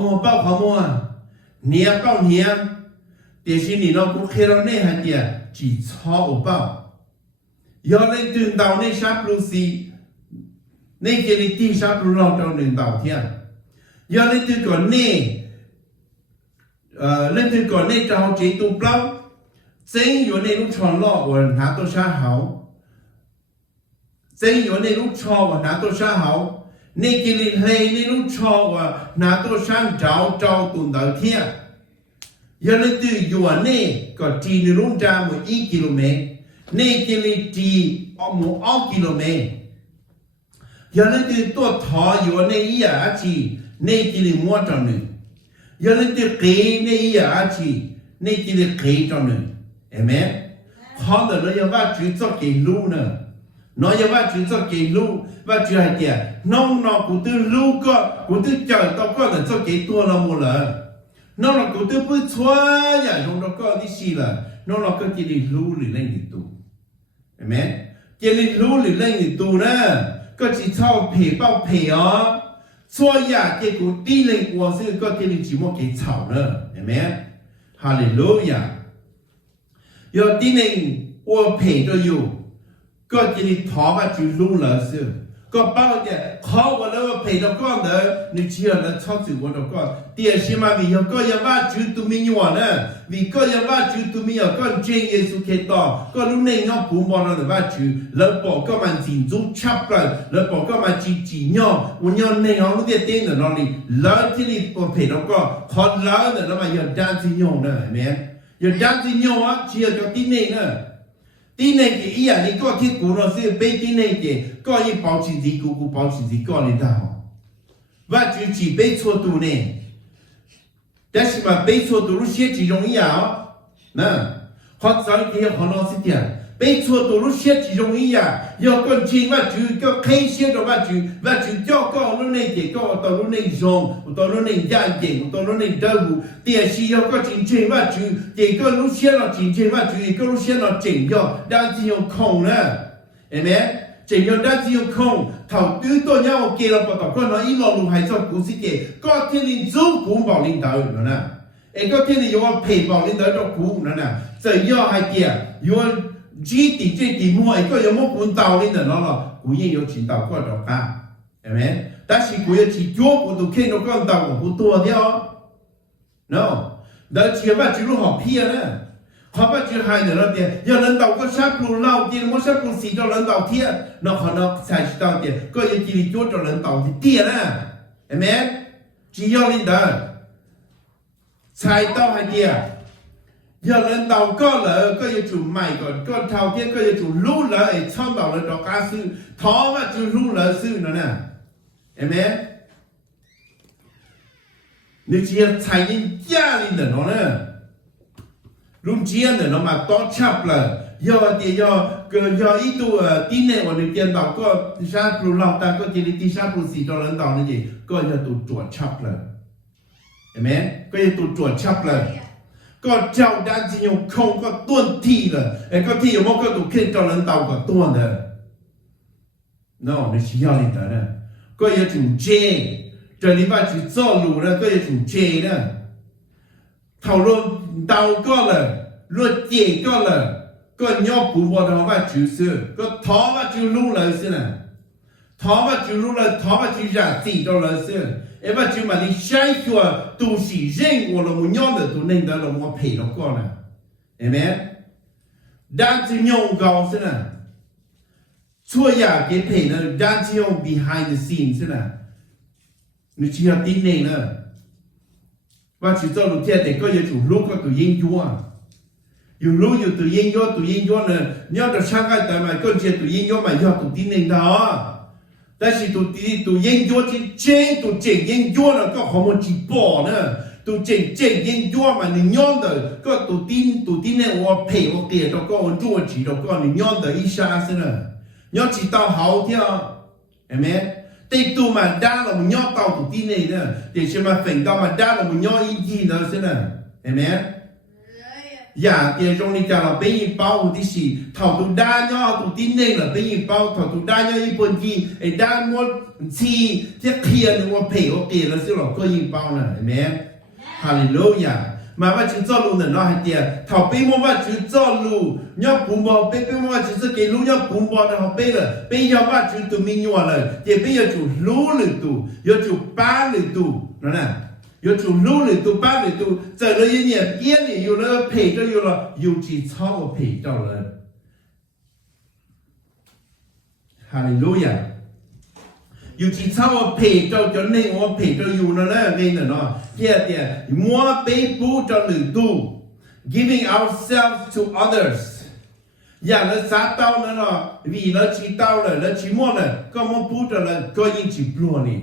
mua nia bao nia thì xin đi nó cũng khi đó nên hai đứa chỉ cho ở bao giờ lên từ đầu nên sắp luôn gì nên cái này tin sắp luôn lâu trong nền đầu thiên giờ lên từ còn nè lên từ còn nè cho họ chỉ tu bao chính yếu này lúc chọn lọ và拿到啥好chính yếu này lúc chọn và拿到啥好nên cái này hay này lúc chọn và拿到啥找tuần đầu thiên giờ lên từ yếu này có chỉ này lúc ra 1 km nên cái này chỉ 1 km giờ lên từตัวถออยู่ในอีอาชีในกิริมัวจังนึงgiờ lên từเกในอีอาชีในกิริเกจังนึงเห็นไหมเขาเดี๋ยวเราจะว่าจุดจบเกลูนะเราจะว่าจุดจบเกลูว่าจุดอะไรเดียน้องกูตื่นลูกก็กูตื่นเจอตัวก็เดี๋ยวจบเกตัวเราหมดเลยน้องกูตื่นปุ๊บช่วยอย่างเราก็ที่สี่ละน้องเราก็กิริลูหรือเล่นดิตูเห็นไหมกิริลูหรือเล่นดิตูนะก็只抄皮包皮哦，所以啊，结果第零我是个给你寂寞给炒了，明白？哈利路亚！要第零我皮都有，个给你淘把就弄了是，个包的好我那个皮都讲的，你只要能抄走我都讲，第二些嘛，为要个要把就都没有呢，为个要把就都没有，个真耶稣开道，个路内要不忙了的把就，了包个嘛进入插了，了包个嘛几鸟，我鸟内行路的点的那里，了这里我皮都讲，好了的那么要单子用的，没？要单子用啊，只要叫第内呢。第内嘅伊啊，你個鐵股咯，是俾第內嘅，個要保持住股保持住個你得好，或者只俾錯度呢，但是嘛俾錯度都寫幾容易啊，嗱，學習嘅可能是點，俾錯度都寫幾容易啊，要個錢或者個開寫咗或者叫個路內嘅個到路內用，到路內眼鏡，到路內道路，但是要個錢或者這個路寫了錢或者一個路寫了錢要，但是用空呢，係咪？錢要但是用空，頭對多嘢我記落個頭，個那一路路係做股市嘅，個天你做股冇領導嗱，誒個天你要我賠冇領導做股嗱，就要係嘅，要只點即點開，個有冇管道領導咯，股應有錢導過咗㗎，係咪？但是股有錢做股都傾到管道我不多啲哦 ，no， 但係只係話只路好偏呢。เขาว่าจะให้เดี๋ยวเราเดี๋ยวอย่าเล่นเต่าก็ชักลูเล่าเดี๋ยวมันชักลูสีจะเล่นเต่าเทียนอกเขานอกใส่เต่าเดี๋ยวก็ยังกินจุดจะเล่นเต่าที่เตี้ยนะเห็นไหมจียอลินเดอร์ใส่เต่าให้เดียวอย่าเล่นเต่าก็เลยก็ยังจุ่มใหม่ก่อนก็เท่าเทียก็ยังจุ่มลู่เลยช่องเต่าเลยดอกกาซื้อท้อว่าจุ่มลู่เลยซื้อนั่นน่ะเห็นไหมนี่จีใส่ยิ่งย่าลินเดอร์เนาะลุงเจียนเนี่ยเรามาต้อนชับเลยย่อเดียวเกินย่ออีตัวที่เนี่ยวันนี้เจียนเราก็ที่ชาปลูเราแต่ก็จะที่ชาปลูสีตอนนั้นตอนนี้ก็จะตัวตรวจชับเลยเห็นไหมก็จะตัวตรวจชับเลยก็เจ้าด้านที่ยงคงก็ต้นที่เลยไอ้ก็ที่ยงก็ตัวขึ้นตอนนั้นตอนก็ต้นเลยน้องนี่ชี้ยอนี่แต่เนี่ยก็จะถูกเจจะรีบว่าถูกจ่อหลูแล้วก็จะถูกเจเนี่ยเท่ารวมเตาก็เลยรถเก๋ก็เลยก็ย่อปูบอลว่าจืดซื้อก็ท้อว่าจืดรู้เลยสินะท้อว่าจืดรู้เลยท้อว่าจืดอยากตีก็เลยสิเอ้ว่าจืดมาดิใช้ตัวตัวสีเร่งว่าเราไม่ย่อเดือดตัวนึงเดี๋ยวเราไม่เพย์เราก็นะเห็นไหมด้านที่ย่อเขาสินะช่วยอยากเก็บเพย์นะด้านที่ย่อ behind the scene สินะนี่ชี้ตีเองนะว่าชีวิตเราเที่ยวแต่ก็ยังถูกลูกก็ตัวยิ่งยั่วอยู่ลูกอยู่ตัวยิ่งยั่วเนี่ยเนี่ยจะช่างกันแต่มาก็เชื่อตัวยิ่งยั่วมาย่อตัวที่หนึ่งดอแต่สิตัวยิ่งยั่วที่เจ๋งตัวเจ๋งยิ่งยั่วน่ะก็ของมันจีบอเนี่ยตัวเจ๋งยิ่งยั่วมาหนึ่งย้อนเด้อก็ตัวที่เนี่ยว่าเพย์ว่าเกลียดแล้วก็วันจั่วจีแล้วก็หนึ่งย้อนเด้ออีชาสินะย้อนจีตาหาวเที่ยวเห็นไหม tây tu mà đa là một nhỏ tàu tụ tin này nữa để xem mà phèn tàu mà đa là một nhỏ ý gì nữa thế nào amen dạ thì trong này là bây giờ bao thì gì thầu tụ đa nhỏ tụ tin này là bây giờ bao thầu tụ đa nhỏ ý bốn gì đa một gì thế kia nữa một phê ok là sẽ là có ý bao nữa amen hallelujah màว่าจะ做路的那还点，头背么ว่าจะ做路，要不么背么ว่า就是给路要不么的好背了，背要ว่า就都没用了，也背要就路了都，要就八了都，那呢，要就路了都八了都，走了一年，一年有了赔着有了，有几超我赔到了，哈利路亚。อยู่ที่เท่าเพจเจ้าจนในว่าเพจเจ้าอยู่นั่นแหละเองเนาะเพียเดียมัวไปปูเจ้าหรือตู้ giving ourselves to others อย่างนั้นสาเต้านั่นเนาะวีแล้วชีเต้าเลยแล้วชีมัวเลยก็มัวปูเจ้าเลยก็ยิ่งชีปลัวนี่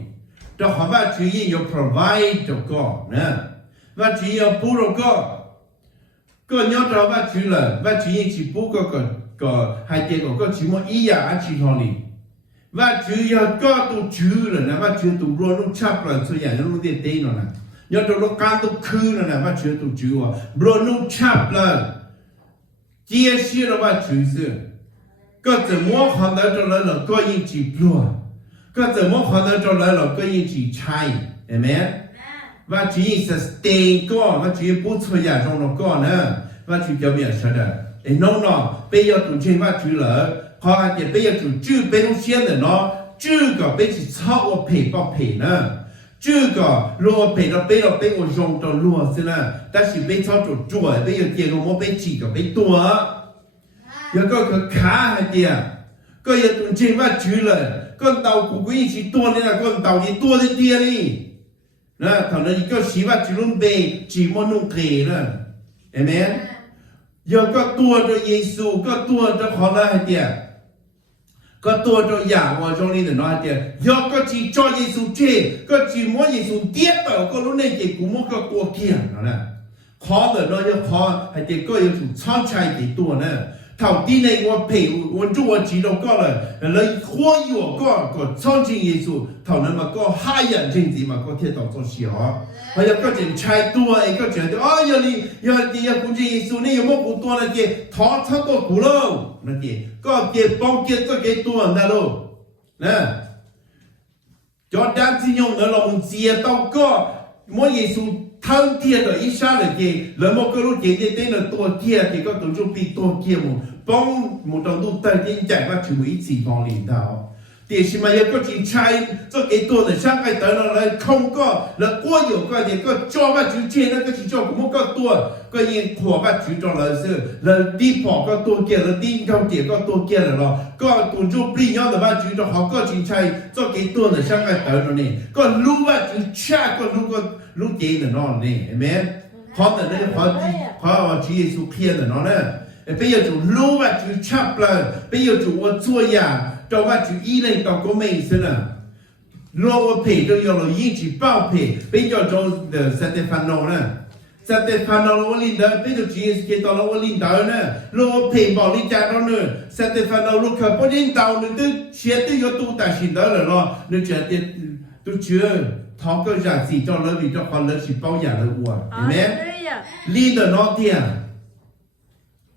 เจ้าว่าชียิ่งยก provide เจ้าก็นะว่าชียิ่งปูเราก็ย้อนเราว่าชีเลยว่าชียิ่งชีปูก็ให้เจ้าก็ชีมัวอีหยาชีทอนี่ว่าชื่อยอดก็ตัวชื่อเลยนะว่าชื่อตัวรัวนุ่งชับเลยส่วนใหญ่นุ่งเด็ดเต้นนะยอดตัวการตัวคือนะว่าชื่อตัวชื่อว่ารัวนุ่งชับเลยเจี๊ยชื่อเราว่าชื่อสิก็จะมั่วความได้จนเลยเราก็ยิ่งจีบรัวก็จะมั่วความได้จนเลยเราก็ยิ่งจีใช่เห็นไหมว่าชื่อยิ่ง sustain ก็ว่าชื่อผู้ช่วยอย่างเราก็นะว่าชื่อจะมีอะไรไอ้น้องๆไปยอดตัวเช่นว่าชื่อเหรอเขาอาจจะไปยังจุดจื้อเป็นต้องเสียนเนาะจื้อก็เป็นที่ชอบว่าเพย์ก็เพย์นะจื้อก็รัวเพย์เราเป็นว่าจงตัวรัวสินะแต่สิเป็นชอบจุดจ่วยเป็นยังเกี่ยวกับว่าเป็นจีกับเป็นตัวแล้วก็คือขาให้เดียก็ยังตุนเชื่อว่าจื้อเลยก็เตากูก็ยิ่งสิตัวนี่นะก็เตาที่ตัวที่เดียนี่นะตอนนั้นก็สิว่าจื้อรุ่นเบย์จีมันนุ่งเกย์นะเอเมนยังก็ตัวตัวเยซูก็ตัวตัวขอละให้เดียก็ตัวตัวอย่างว่าตรงนี้เนี่ยน้อยเดียวยกก็จีจอเยซูเจก็จีมัวเยซูเตี้ยเปล่าก็รู้ในเจกูมัวก็ตัวเกี่ยงนะขอเลยน้อยยังขอให้เจก็ยังถูกช่างใจติดตัวนะเท่าที่ในว่าเพย์วันจุวันจีเราก็เลยเลยขั้วอยู่ก็ช่างจริงเยซูเท่านั้นมันก็หายอย่างจริงๆมันก็เทียบต่อตัวเสียพยาก็จะใช้ตัวเองก็จะอ๋ออย่างคุณเยซูนี่ยังว่ากูตัวนั่นเจท้อทั้งตัวกูแล้วนั่นเจก็เจป้องเจก็เจตัวนั่นแล้วนะจอดด้านที่ยงนั่นเรามึงเสียต้องก็มัวเยซูทั้งเทีย的一下了เจแล้วมันก็รู้เจเต้นตัวเทียเจก็ตัวจุปีตัวเทียมึงป้องมึงต้องดูแต่ยิ่งใจว่าถึงอีสี่กอง领导แต่是嘛，有个人猜这给多的上海得了来空个，来我有个的个做吧就接那个去做，我个多个人扩吧就做了是，来地跑个多给了地高点个多给了咯，个动作不一样的吧就做好个人猜这给多的上海得了呢，个路吧就恰个路点的喏呢，係咪？好的呢，好主耶穌騙的喏呢，不要做路吧就恰了，不要做我做呀。เราว่าจุอีเลยต่อก็ไม่สนะโลว่าเพจเราอยู่เรายิ่งจีเป้าเพจเป็นจอจงเดสเตฟานโนนะสเตฟานโนเราลินเดอร์เป็นตัวจีเอสเกตเราลินเดอร์นะโลว่าเพจบอกลินจาเราเนอะสเตฟานโนลูกเขาพอลินเดาเนี่ยตัวเชียร์ตัวยตัวแต่ชินเดอร์เลยเนาะเนี่ยจะตัวเชื่อท้องก็จะสีจอเลยวิจอคอนเลยสิเป้าอย่างเลยอ้วนเห็นไหมลินเดอร์นอเทีย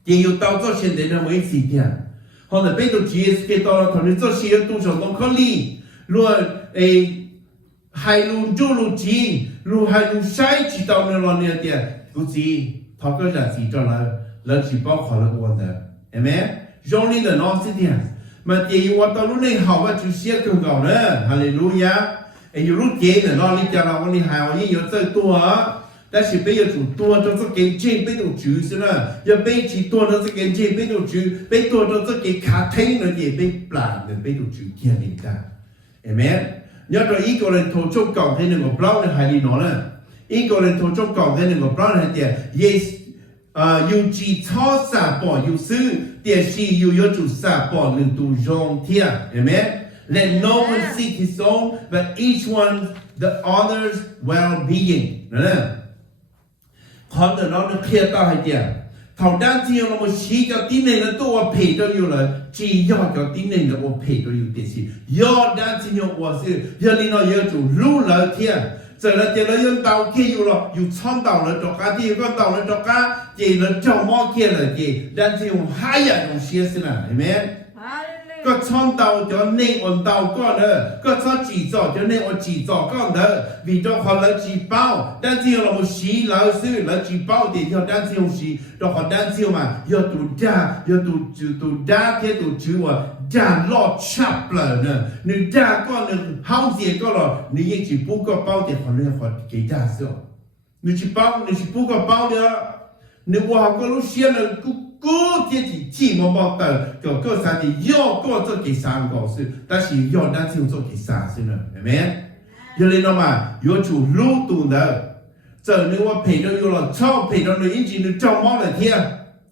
ยังอยู่เตาก็เช่นเดิมไว้สีเทีย后来被到 GSK 到了，同你做些多少东可里，如海路走路机，如海路晒知道那了那点，估计他个人是做了，人是包括了我的，係咪？讓你的攞些點，嘛第二我到路你好啊，就些更高呢，哈利路亞，有路給的攞你講了，我你還有有這多啊。但是被要做多咗這件事，被到主是啦，要被做多咗這件事，被到主，被多咗這件卡聽了嘢，被plan嘅，被到主見領導，係咪？有咗一個人頭中講嘅那個 brown 嘅係你攞啦，一個人頭中講嘅那個 brown 係點？Yes，要知錯撒播，要是電視要做撒播，令到用聽，係咪？Let no one seek his own, but each one the other's well-being，係咪？คนเดินน้องเคลียร์ต่อให้เดีย thầu đan chiêu là một xí cho tí này là tôi phải cho yêu là chỉ do cho tí này là tôi phải cho yêu tiền xí do đan chiêu của sư giờ đi nói giờ chủ lưu lợi thiên giờ là chỉ là yêu tàu kia yêu là yêu chọn tàu là cho cá thì con tàu là cho cá chỉ là cho mò kia là chỉ đan chiêu hai dạng đồng xí xí nào amen có chọn tàu cho nên ổn tàu có nữa có chọn chỉ cho nên ổn chỉ cho có nữa vì cho họ là chỉ bao đan chiêu là một xí là sư là chỉ bao thì cho đan chiêu xí cho họ đan chiêu mà giờ tụ đa thế tụ chữว่าđa lo chắp là nữa nếu đa có nữa hao gì có là nếu như chỉ bố có bao thì họ nên họ cái đa sao nếu chỉ bố có bao nữa nếu họ có lúc xưa là cố thiết chỉ mà bảo tờ cho cơ sở thì要过这给三个事，但是要单就做给三事呢，明白？有人了嘛？有主路途的，这你我陪着有了，超陪着你一直你照猫了天，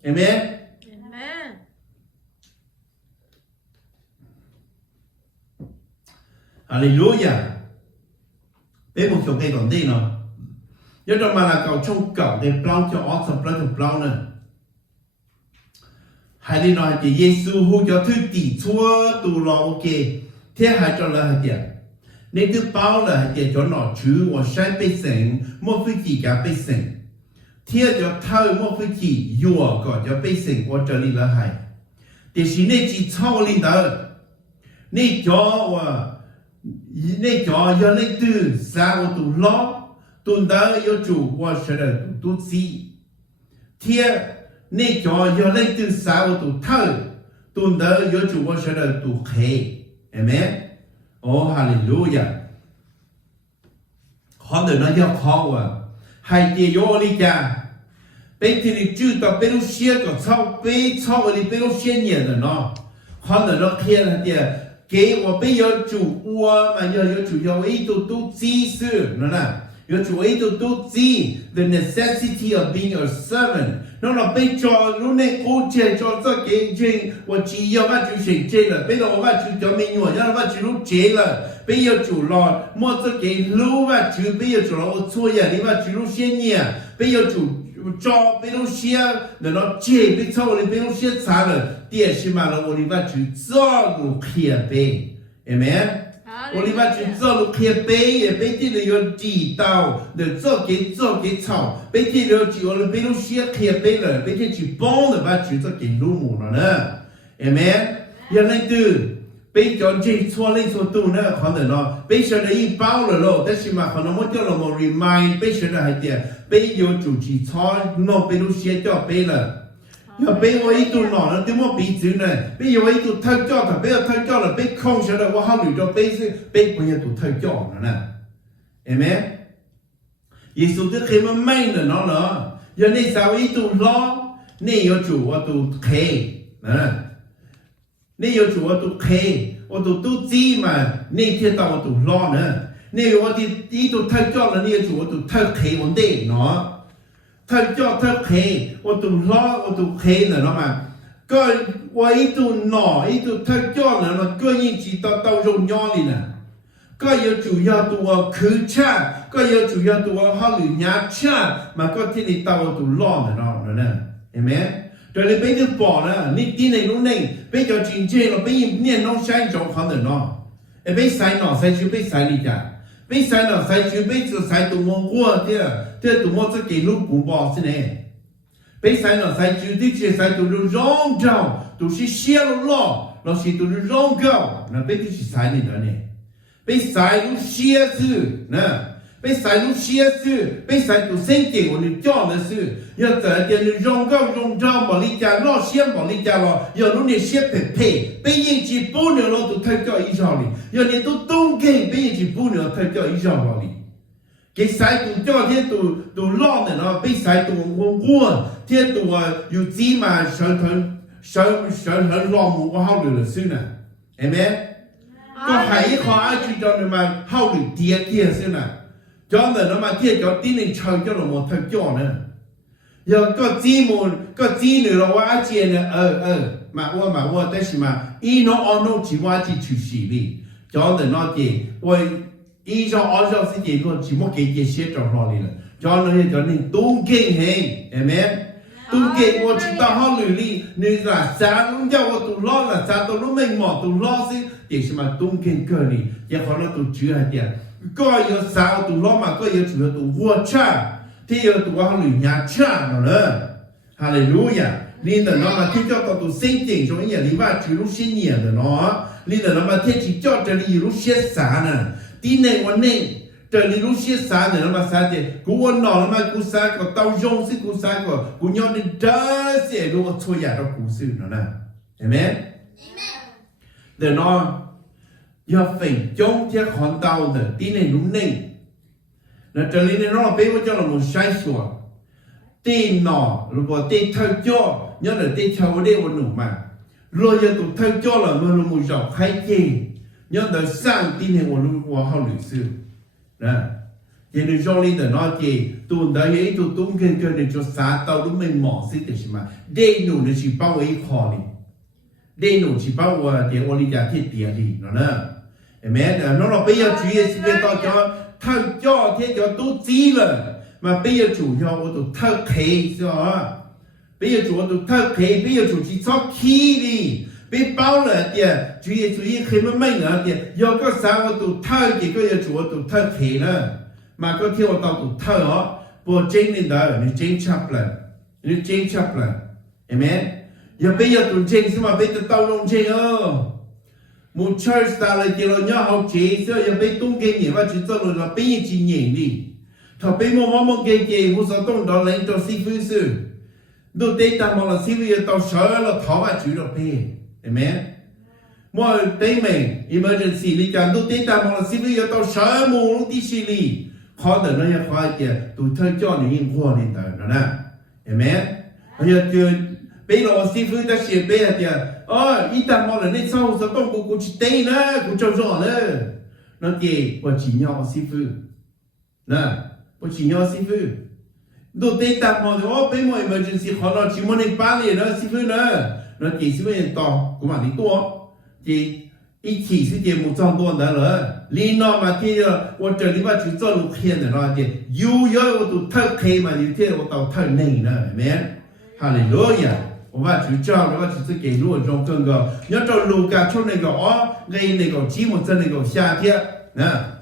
明白？Amen。哈利路亚！俾目標嘅講啲咯，一種嘛係舊衝舊嘅包咗我十兩條包呢。hay đi nói thì Giêsu hô cho thứ tỷ chúa tù lo ok thế hai cho là hai tiền nên thứ bao là hai tiền cho nó chứ và sai bê sinh một phi chỉ cả bê sinh thế cho thâu một phi chỉ vừa có cho bê sinh và cho đi là hai thì chỉ nên chỉ sau lên đó nên cho giờ nên từ sao tù lo tuần đó yêu chủ và sẽ là tù gì thế nên cho giờ lấy từ sao tụ thâu tuần đó giờ chủ quan sẽ là tụ khế amen oh hallelujah khó được nói do khó à hay thì yo đi cha bên thì chữ tập bên lúc xưa có sau đi bên lúc xưa nhiều rồi nó khó được nó kia là thì cái và bây giờ chủ mà giờ chủ yo ấy tụ gì sự nó nè giờ chủ ấy tụ gì the necessity of being a servant nó là bây giờ lúc này cô chơi cho cái chuyện và chỉ yêu mà chủ sinh chơi là bây giờ mà chủ cho mình nhồi nhá mà chủ lúc chơi là bây giờ chủ lo mua cái lúc mà chủ bây giờ chủ lo chơi ya đi mà chủ lúc xem nhỉ bây giờ chủ cho bây giờ xem để nó chơi bây giờ bây giờ xem啥了电视嘛了我哋嘛主做路开呗amen我哋話去做路開杯也俾啲你要知道，你做幾草，俾啲你要知我哋俾到先開杯了，俾啲去幫你話去做幾路木了呢，係咪？人哋都俾咗這錯呢錯度呢，可能咯，俾上嚟一包了咯，但是嘛可能我叫我們 remind，俾上嚟係點，俾要做幾錯，我俾到先叫杯了。要俾我一度攞了，點我俾錢呢？俾我一度偷交的，俾我偷交了，俾空下來，我考慮咗俾是俾我一度偷交了呢，係咪？耶穌都佢們買了喏咯，要你稍微一度攞，你要做我都開，你要做我都開，我都知嘛，你聽到我都攞呢，你我啲一度偷交了，你要做我都偷開我哋喏。他叫他陪，我都拉我都陪了，知道吗？个我一度拿一度他叫了嘛，个人知道到荣耀里呢。个要主要对我口吃，个要主要对我好里牙吃，嘛个天你到我都拉了呢，係咪？但你俾啲薄呢，你啲你都寧，俾咗錢錢咯，俾年น้องใช้咗可能咯，俾ใส่หน่อใส่ชุด俾ใส่你จ้ะ。俾ใส่หน่อใส่ชุด俾就ใส่ตัวมงกัวเดียวเดียวตัวมงจะกี่ลูกกูบอกสิเนี่ย俾ใส่หน่อใส่ชุดที่จะใส่ตัวลูกร้องเจ้าตัวสิเชี่ยวล้อเราสิตัวลูกร้องเก่านะ俾ที่ใส่นี่นะเนี่ย俾ใส่ลูกเชี่ยซื่อนะ俾ใส่ลูกเชี่ยซื่อ俾ใส่ตัวเส้นเก่ง我哋จ้าเลยซื่อ要แต่เดี๋ยว你ร้องเก่าร้องเจ้าบอกลิจ่าล้อเชี่ยบอกลิจ่าล้อ要รู้เนี่ยเชี่ยเพ่俾ยิ่งจีปูเนี่ยเราตัวเท่าเจ้าอีจอลี要你都东京俾ยิ่งจีปูเนี่ยเท่าเจ้าอีจอลีcái sai tụ cho thế tụ lo này nó bị sai tụ quân thế tụอยู่จีมาฉันรอมูว่าเขาเหลือซื้อน่ะเห็นไหมก็หายขออาชีพจนมาเขาเหลือเตี้ยซื้อน่ะจนแต่เรามาเที่ยวจนที่หนึ่งชาวเจ้าเราหมดทั้งจ่อเนี่ยยังก็จีมูลก็จีหนึ่งเราว่าอาชีพเนี่ยมาว่าแต่สิมาอีน้องอันน้องจีว่าจีชุชีลีจนแต่น้องจีว่า一上二上世界说，只么给些找上来了，找那些叫你东京嘿，哎没？ tu kể của chúng ta họ lười đi nên là giá lúc nhau của tu lo là giá tu lúc mình mỏ tu lo xí thì xem mà tung kinh cơ đi giờ họ nó tu chưa hay tiền coi giờ sao tu lo mà coi giờ chủ yếu tu vua cha thì giờ tu họ lười nhà cha nó nữa hallelujah nên là nó mà khi cho tao tu sinh tiền trong những lý ba chữ lúc sinh nhẹ rồi nó nên là nó mà thế chỉ cho trở đi lúc xét xả nè tí nàyวันนี้trở đi lúc xét xả này nó mà xả thì cúวันnọ nó mà cú xả có tao dùng xí cú xả có cú nhon đi đỡ xí lúc mà thôi giả đó cú xí nó nè amen để nó giờ phải chống theo con tao rồi tí này lúc này nó trở đi này nó bây giờ là một sai sót tí nọ rồi có tí thâu cho nhớ là tí thâu đây một nụ mà rồi giờ tụ thâu cho là mưa một dọc khai chi nhớ là sang tí này một lúc qua hậu lịch sử nè thì được cho nên là nói gì tụ đã ấy tụ tung kinh cơ để cho xã tao lúc mình mỏ xí để mà đây nụ nó chỉ bao ấy khó đi đây nụ chỉ bao để ô lý giả thiết tiền đi nó nè mẹ nó là bây giờ chủ yếu sẽ tao cho thâu cho thế cho tú chi rồi mà bây giờ chủ cho tôi tụ thâu khí rồi bây giờ chủ tụ thâu khí bây giờ chủ chỉ cho khí đi bây bao là tiền chủ yếu khi mà mấy nữa tiền giờ có sao tụ thâu thì có giờ chủ tụ thâu khí nữa mà có theo tao tụ thâu đó bộ chính nên đó nên chính chấp lại amen giờ bây giờ tụ chính mà bây giờ tao luôn chính một church ta lại tiền nó học chế giờ bây tung kinh nghiệm và chỉ cho rồi là bây giờ chỉ nhảy đi thọ bây mong cái gì hồ sơ đông đó lấy cho sư phụ sư đôi tay ta mong là sư phụ tao sợ là thọ mà chịu được bê amen mỗi tay mình emergency lý cho đôi tay ta mong là sư phụ tao sợ mù lúc đi xử lý khó để nó như khó kìa tụi thơ cho những hoa lên tới đó nè amen bây giờ bây giờ sư phụ ta sẽ bê kìa ít ta mong là nên sau hồ sơ đông của chỉ tay nữa của cho rõ nữa nó kì của chỉ nhau sư phụ nè bố chỉ nhau sư phụ đồ tây tạm mà đó bây giờ emergency họ nó chỉ muốn nên ba liền đó sư phụ nữa nó chỉ sư phụ nên to cũng mà đi to chỉ ít chỉ sư phụ một trăm多的了里那嘛天了我这里嘛就做路线的那点有我都特开嘛有天我到特内了amen哈利路亚我把就叫我就是给路中更个要找路家从那个那个积木在那个夏天啊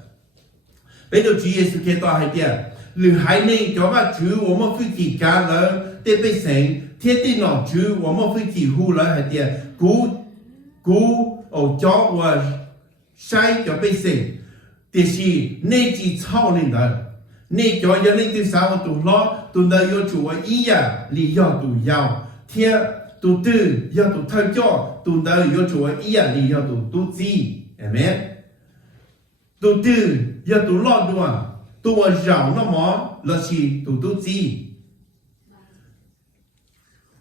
bây giờ Chúa Giêsu kêu ta hay tiền lử hãy nên cho mà Chúa我们会记家了对被神天地脑Chúa我们会记户了hay tiền cú cho我sai cho被神但是你只操你的你叫人你对啥我都老都得要做一样你要都要天都对要都偷教都得要做一样你要都知amen tu tư giờ tu lo đùa tu giàu nó mỏ là gì tu gì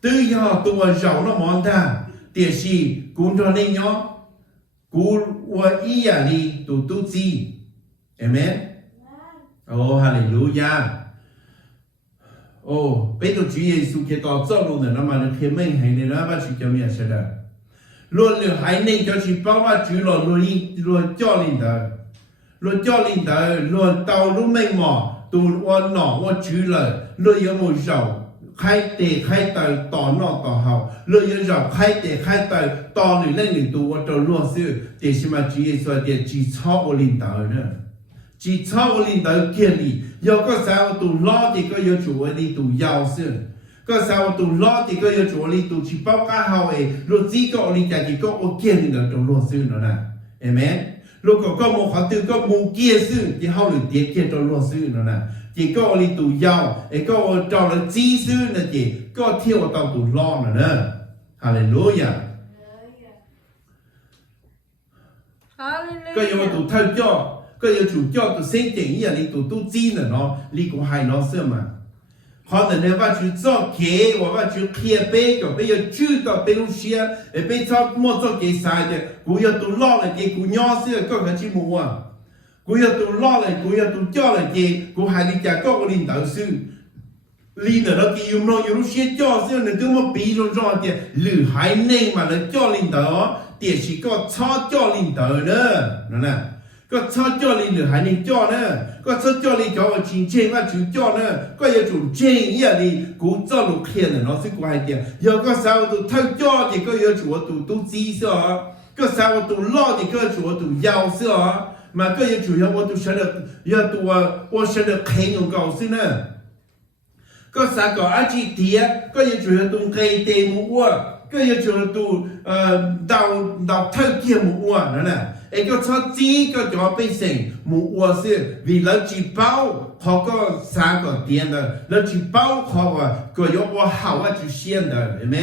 tư giờ tu giàu nó mỏ ta tiền gì cũng cho nên nhớ cũng ý à đi tu gì amen oh hallelujah oh bây giờ Chúa Giêsu kêu tao cho luôn nó mà nó kêu mình hay nên nó bắt chước cho mình sẽ được luôn là hãy nên cho chị bao mà Chúa luôn cho linh đó luôn cho linh đời luôn tàu lúc mình mò tụ quan nọ quan chữ lời luôn có một dầu khai tề khai tờ tỏ nọ tỏ hậu luôn có dầu khai tề khai tờ tỏ người lên người tụ quan trò luôn sư để xem mà Chúa Giêsu để chỉ cho của linh đời nữa chỉ cho của linh đời kia đi giờ có sao tụ lo thì có yêu chủ đi tụ giàu sư có sao tụ lo thì có yêu chủ đi tụ chỉ bao cả hậu ấy rồi chỉ có linh chạy chỉ có ở kia linh đời trong luôn sư nữa nè amen lúc có một họ từ có một kia sư thì họ được tiết kia cho luật sư nữa nè chỉ có đi tù giàu ấy có cho là chi sư là chỉ có theo tàu tù lo nữa nè hallelujah có yêu tù thân cho có yêu chủ cho tù sinh tiền như là đi tù tu chi nữa nó đi cũng hay nó xưa mà họ là nếu mà chú cho kế hoặc là chú kia bê cho bây giờ chú có bê lúc xưa để bê cho mua cho kế sai thì cũng yêu tụ lo là kế cũng nhỏ xưa có cái chi mua cũng yêu tụ lo là cũng yêu tụ cho là kế cũng hay đi trả có linh đạo sư linh đó nó yêu nó yêu lúc xưa cho xưa nên cứ một bí rồi thì lử hại nên mà nó cho linh đạo thì chỉ có cho linh đạo nữa nè ก็ชอบจ่อลีหรือหานี่จ่อเนอะก็ชอบจ่อลีเขาว่าจริงจริงว่าจุดจ่อเนอะก็อย่าจุดจริงอย่าลีกูจ่อลูกเขียนเนาะสิกูให้เดียวอย่าก็สาวตัวเท่าจ่อที่ก็อย่าจุดตัวตู้จีเสียก็สาวตัวล้อที่ก็จุดตัวยาวเสียมาก็อย่าจุดอย่าว่าตัวเฉลี่ยอย่าตัวว่าเฉลี่ยเข่งของเก่าสิเนอะก็สาวก็อาชีพเดียก็อย่าจุดตัวเกยเตมัวก็อย่าจุดตัวดาวเท่าเกี่ยมัวนั่นแหละไอ้ก็ชอบจีก็จะไปเสิ่งมัวสิวิลจีเป้าเขาก็สร้างก็เตียน的แล้วจีเป้าเขาก็ยกว่า好ว่าจะเชียน的เห็นไหม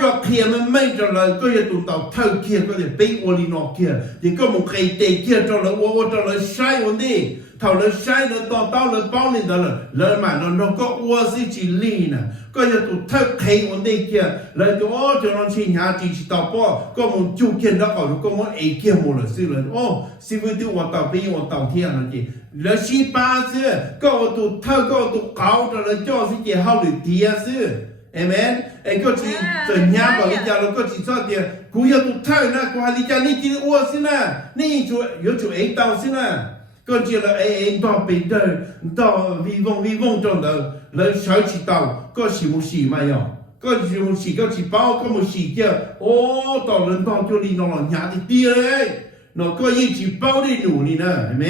ก็เขียนมันไม่จะเลยก็อย่าตุ่นเต่าเท่าเขียนก็จะไปโอลินอเขียนยังก็มึงเคยเตะเขียนจะเลยว่าจะเลยใช้วันนี้เท่าเลยใช้เลยต่อเต้าเลยเป้านี่เด้อเลยมาเราก็อ้วนสิจีลีนะก็อย่าตุ่นเท่าเขียนวันนี้เขียนเลยก็โอ้จะลองชี้หาจีต่อป้อก็มึงจูเขียนแล้วก็มึงเอเขียนหมดเลยสิเลยโอ้สิวันที่ว่าต่อไปว่าต่อเที่ยงนั่นจีแล้วชี้ป้าสิก็ว่าตุ่นเท่าก็ตุ่นเก่าจะเลยจ่อสิจีเขาหรือเดียสิเอเมนไอ้ก็จีจะย้ำบอกลิจาเราก็จีชอบเดียกูอยากตุเท่านะกูหาลิจานี่จีอ้วนสินะนี่ช่วยอยู่ช่วยเองเต่าสินะก็จีเราเองต่อไปเดินต่อวิวงจนเดินแล้วใช้จีเต่าก็สีมุสีมาอย่างก็สีมุสีก็จีเป้าก็มุสีเจ้าโอ้ต่อเรื่องต่อจุลีน้องหยาติดีเลยน้องก็ยิ่งจีเป้าได้หนูนี่นะเห็นไหม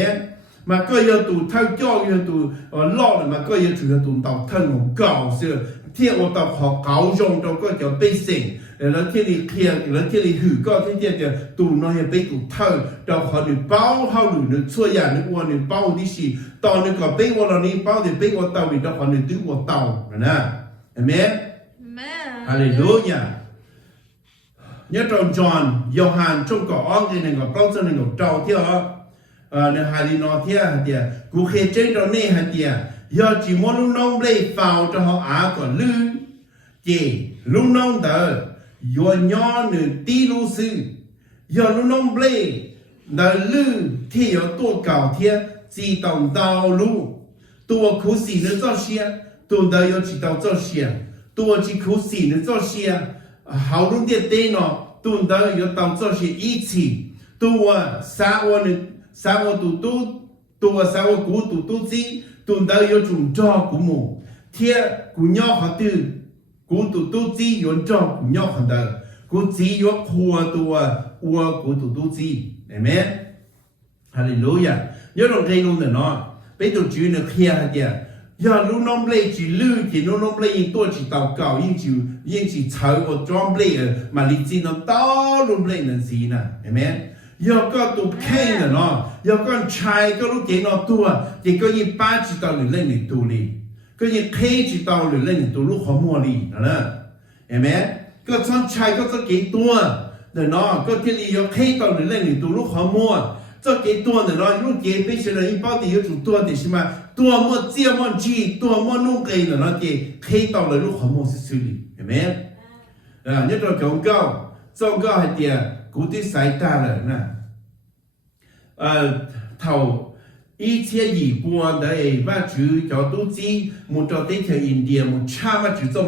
mà có yêu tụ thao cho yêu tụ lo là mà có yêu chủ yêu tụ tàu thân của cào xưa thiên của tàu họ cào rong trong có cho bê sinhแล้วที่นี่เคลียร์แล้วที่นี่หือก็ที่เดียวตูน้อยไปตูเท่าเราขอหนึ่งเป้าเขาหนึ่งช่วยอย่างหนึ่งวันหนึ่งเป้าที่สี่ตอนหนึ่งก็ไปวันเรานี้เป้าเดี๋ยวไปวันเตาอีกเราขอหนึ่งตื้อวันเตานะเห็นไหมฮาเลลูยาnhớ trong John Gioan trong có ông cái này có bao giờ này có trâu theo nơi hai đi nói theo hạt địa cụ khế trên đó này hạt địa giờ chỉ muốn lúc nông lấy vào cho họ á còn lư chỉ lúc nông đó giờ nhỏ nửa tí lu sư giờ lúc nông lấy đó lư thì giờ tua cào theo chỉ tổng đào lu tua khú xì nữa cho xe tua đó giờ chỉ đào cho xe tua chỉ khú xì nữa cho xe hậu lúc địa tê nó tua đó giờ đào cho xe ít chỉ tua sao nữa sao tu sao tu gì tu đâu yêu chúng cho của mù thiệt của nhau họ tư của tu gì yêu cho của nhau họ đời của gì yêu khua của tu gì amen hallelujah nhớ đồng cây luôn nó bây giờ chữ nó kia hả tiệt giờ lúc nông lấy chỉ lư chỉ lúc nông lấy tôi chỉ tàu cào nhưng chỉ chờ của trong lấy mà lịch sử nó to luôn lấy là gì nè amen giờ có tụ khen rồi nó giờ con trai có lúc gì nó tua chỉ có như ba chỉ tao lười lên để tụ đi có như khe chỉ tao lười lên để tụ lúc họ mua đi nè amen có con trai có cái gì tua rồi nó có cái gì giờ khe tao lười lên để tụ lúc họ mua cho cái tua rồi nó lúc gì bây giờ là những bao tiền chủ tua thì xem mà tua mua chia mua chi tua mua nung cây rồi nó chỉ khe tao lười lúc họ mua sẽ xử lý amen nhất là cầu cao sau cao hay tiền cụ tí sải ta rồi nè thầu ý chia gì buồn đấy và chữ cho tu chi một cho tới theo India một cha và chữ cho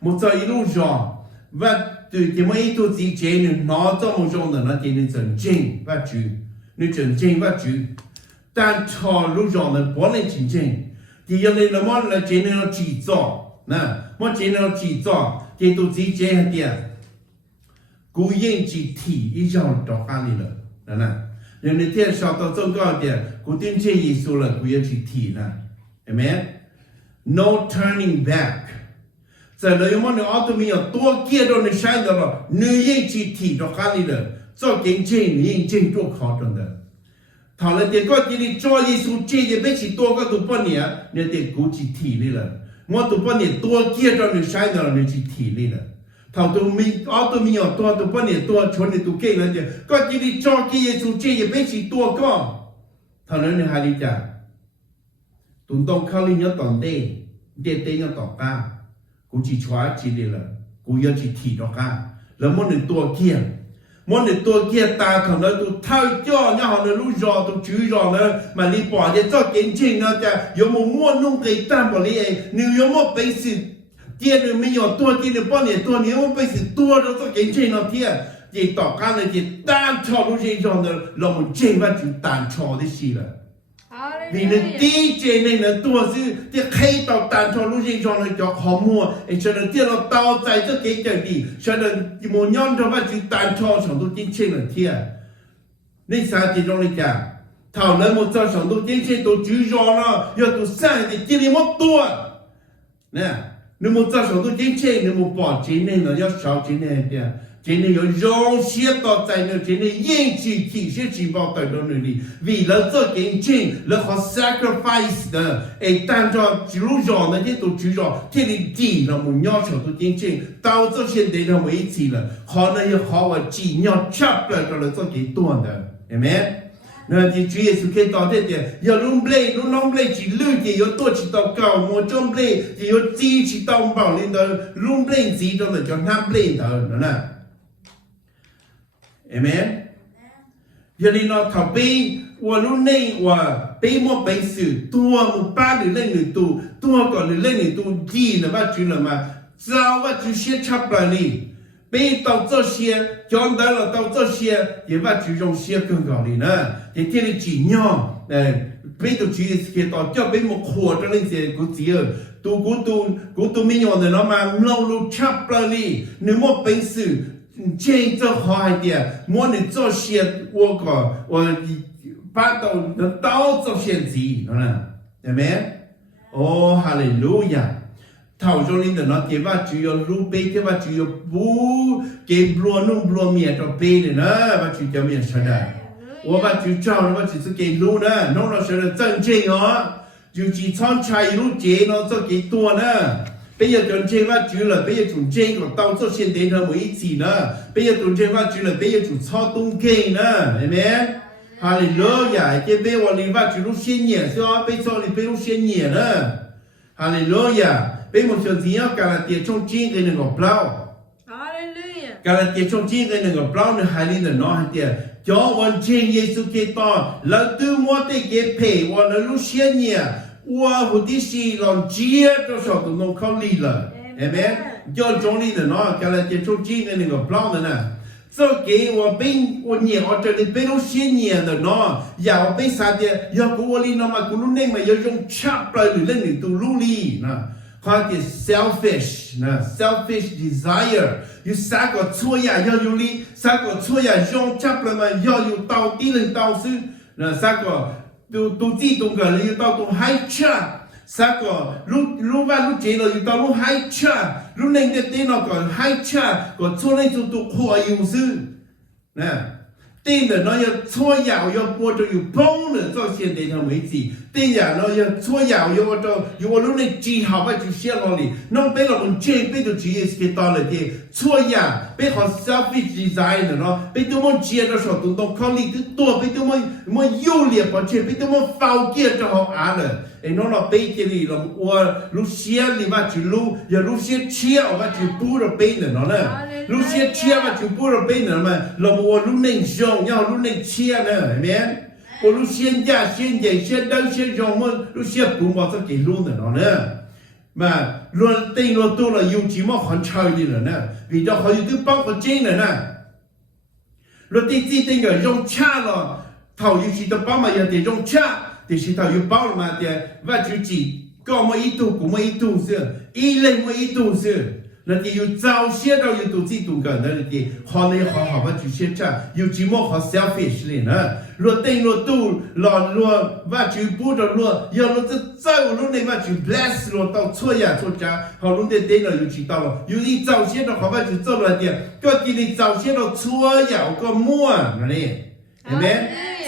một cho ý lúc rong và từ cái mấy tu chi chế nên nó cho một rong là nó chế nên chân chính và chữ nên chân chính và chữ但cho lúc rong là bỏ lên chân chính thì giờ này là món là chế nên nó chỉ cho nè món chế nên nó chỉ cho thì tu chi chế hay tiền cú yên chỉ thị ý rằng đó cái này là nè nhưng nếu thiên sau đó trong cái tiền cú tin chơi Giêsu là cú yên chỉ thị nè amen no turning back giờ nếu mà nếu auto mình ở tua kia đó nếu sai đó nếu yên chỉ thị đó cái này là cho kiến chơi yên chơi chỗ khó trong đó thằng là tiền có chỉ đi cho Giêsu chơi thì biết chỉ tua cái tụ bao nhiêu nếu tiền cú chỉ thị này là mà tụ bao nhiêu tua kia đó nếu sai đó nếu chỉ thị này là thằng tụi mình ở tụi mình ở tụi bao nhiêu tụi chuẩn thì tụi kia là gì có chỉ đi cho kia Giêsu chơi thì biết chỉ tụi con thằng nói này hai đi chả tụi tông khao linh nhớ tòn tê nhớ tòn ca cũng chỉ xóa chỉ để là cũng nhớ chỉ thị đó ca là món này tụi kia ta thằng nói tụi thay cho nhau họ nói lúc rò tụi chửi rò nữa mà đi bỏ để cho kiến trình nó chả有冇mua nung cái tam bỏ đi nếu有冇被事tiền được mình nhỏ tua tiền được bao nhiêu tua nếu mà bây giờ tua đó cho kiến trình nó thiệt chỉ tỏ cái là chỉ tan cho lúc gì cho nó một chế và chỉ tan cho đấy gì là vì nó tí chế này là tua sư thì khi tao tan cho lúc gì cho nó cho khó mua cho nên tiếc nó tao chạy cho cái gì cho nên một nhóm cho và chỉ tan cho xong tôi chính chế là thiệt nên sao thì trong này cả thảo luận một giờ xong tôi chính chế tôi chú rõ nó giờ tôi sang thì chỉ đi một tua nè nếu một giờ xong tôi chính chế nếu một bỏ chế này nó要少chế này kìa chế này有容些到在那chế này yên chỉ体现chỉ bảo tại đó nơi đi vì là做kiến证là họ sacrifice的但着只路上那些都知道这里地了我们要求都kiến证到这些地方为止了好那也好我只要chấp了到了做给断的 amen 那就主耶稣可以到这点，要弄不来，弄不来，只路的要多去到高，我种不来，就要自己去到保领导，弄不来自己种的叫他不来的，那，amen。要你那逃避，我弄内我被我被死，多我把你扔你多，多个你扔你多，地那把住了嘛，早我就先插不来你。被到这些，讲到了到这些，也把注重些更高的呢，也贴了几样，被到主耶稣给到，叫被我活着那些个字，都没用的了嘛，老路差不了哩，你莫本事，建这好一点，莫你这些我把到这些字，对没？哦，哈利路亚。thảo cho linh nó cái và chủ yếu lu bê cái và chủ yếu bú cái bùa nung bùa miệt cho bê này nữa và chủ yếu miệt sao đây, và chủ cho nó và chủ cái lu nữa nó sẽ là chân chính nó, chủ chỉ chọn trái lu chế nó cho cái tua nữa, bây giờ chân chính và chủ là bây giờ chủ chính của tao cho hiện đại nó mới gì nữa, bây giờ chủ chính và chủ là bây giờ chủ cho tung kê nữa, amen, hallelujah, cái bây giờ linh và chủ lu hiện nhẹ, sao bây giờ linh bây lu hiện nhẹ nữa, hallelujah. Bây một chuyện gì đó cả là tiền trong chín cái này ngọc bao, cả là tiền trong chín cái này ngọc bao nữa hai linh là nó hai tiền, choวันเจ耶稣基督แล้วตัวมัวแต่เก็บเพย์วันนั้นรู้เสียเนี่ยว่าหุ่นที่สี่หลอนเจี๊ยบตัวสอบตัวน้องเขาลีเลยเห็นไหมย้อนตรงนี้เนาะการละเตียนtrong chín cái này ngọc baoนั่นน่ะ做给我เป็น我年我这里เป็นรู้เสียเนี่ยเนาะอย่าเป็นสาเดียอย่ากูว่าลีน้องมากูรู้เนี่ยมาอย่าจงชับไปหรือเล่นหรือตัวรู้ลีนะเขาเรียก selfish นะ selfish desire อยู่สักก็ช่วยอย่าอยู่ลีสักก็ช่วยอย่ายงจับเลยมันอย่าอยู่เตาตีเลยเตาซื้อนะสักก็ตัวจีตรงกันเลยอยู่เตาตรงไฮช่าสักก็รู้ว่ารู้เจเราอยู่เตารู้ไฮช่ารู้ในเด็ดเต้นเราก็ไฮช่าก็ช่วยในตัวขวาอยู่ซื้อนะ定的那要搓摇要播着有崩的到现在上为止，定呀那要搓摇要到有我弄的记好吧就写了里，弄被我们这被都直接给到了的搓呀，被好 selfish design 的喏，被他们接着说东东考虑的多，被他们优劣把这被他们否决着好安了。nó là bây giờ thì là lúc xe thì mà chỉ lúc giờ lúc xe chia và chỉ bù được bên nữa nó nè lúc xe chia và chỉ bù được bên nữa mà là một lúc này dùng nhau lúc này chia nữa amen một lúc xe nhà xe dậy xe đơn xe dùng mà lúc xe bù vào cái gì luôn nữa nó nè mà luôn tên luôn tôi là dùng chỉ mà hoàn chơi đi nữa nè vì đó họ dùng thứ bao cái trên nữa nè lúc tên là dùng cha là thầu dùng chỉ tập bao mà giờ thì dùng cha thì chỉ thảo yêu bao mà thì và chú chỉ có một ít tu cũng một ít tu xưa ít lên một ít tu xưa là thì yêu giàu xe đâu yêu tu chỉ tu gần đó là thì họ này họ và chú xe cha yêu chỉ một họ selfish lên nữa luôn tên luôn tu luôn và chú bù đó luôn yêu luôn tự giàu luôn này và chú bless luôn tao chúa ya chúa cha họ luôn để tên là yêu chỉ tao rồi yêu đi giàu xe đó họ và chú giàu là thì có cái đi giàu xe đó chúa ya có mua này amen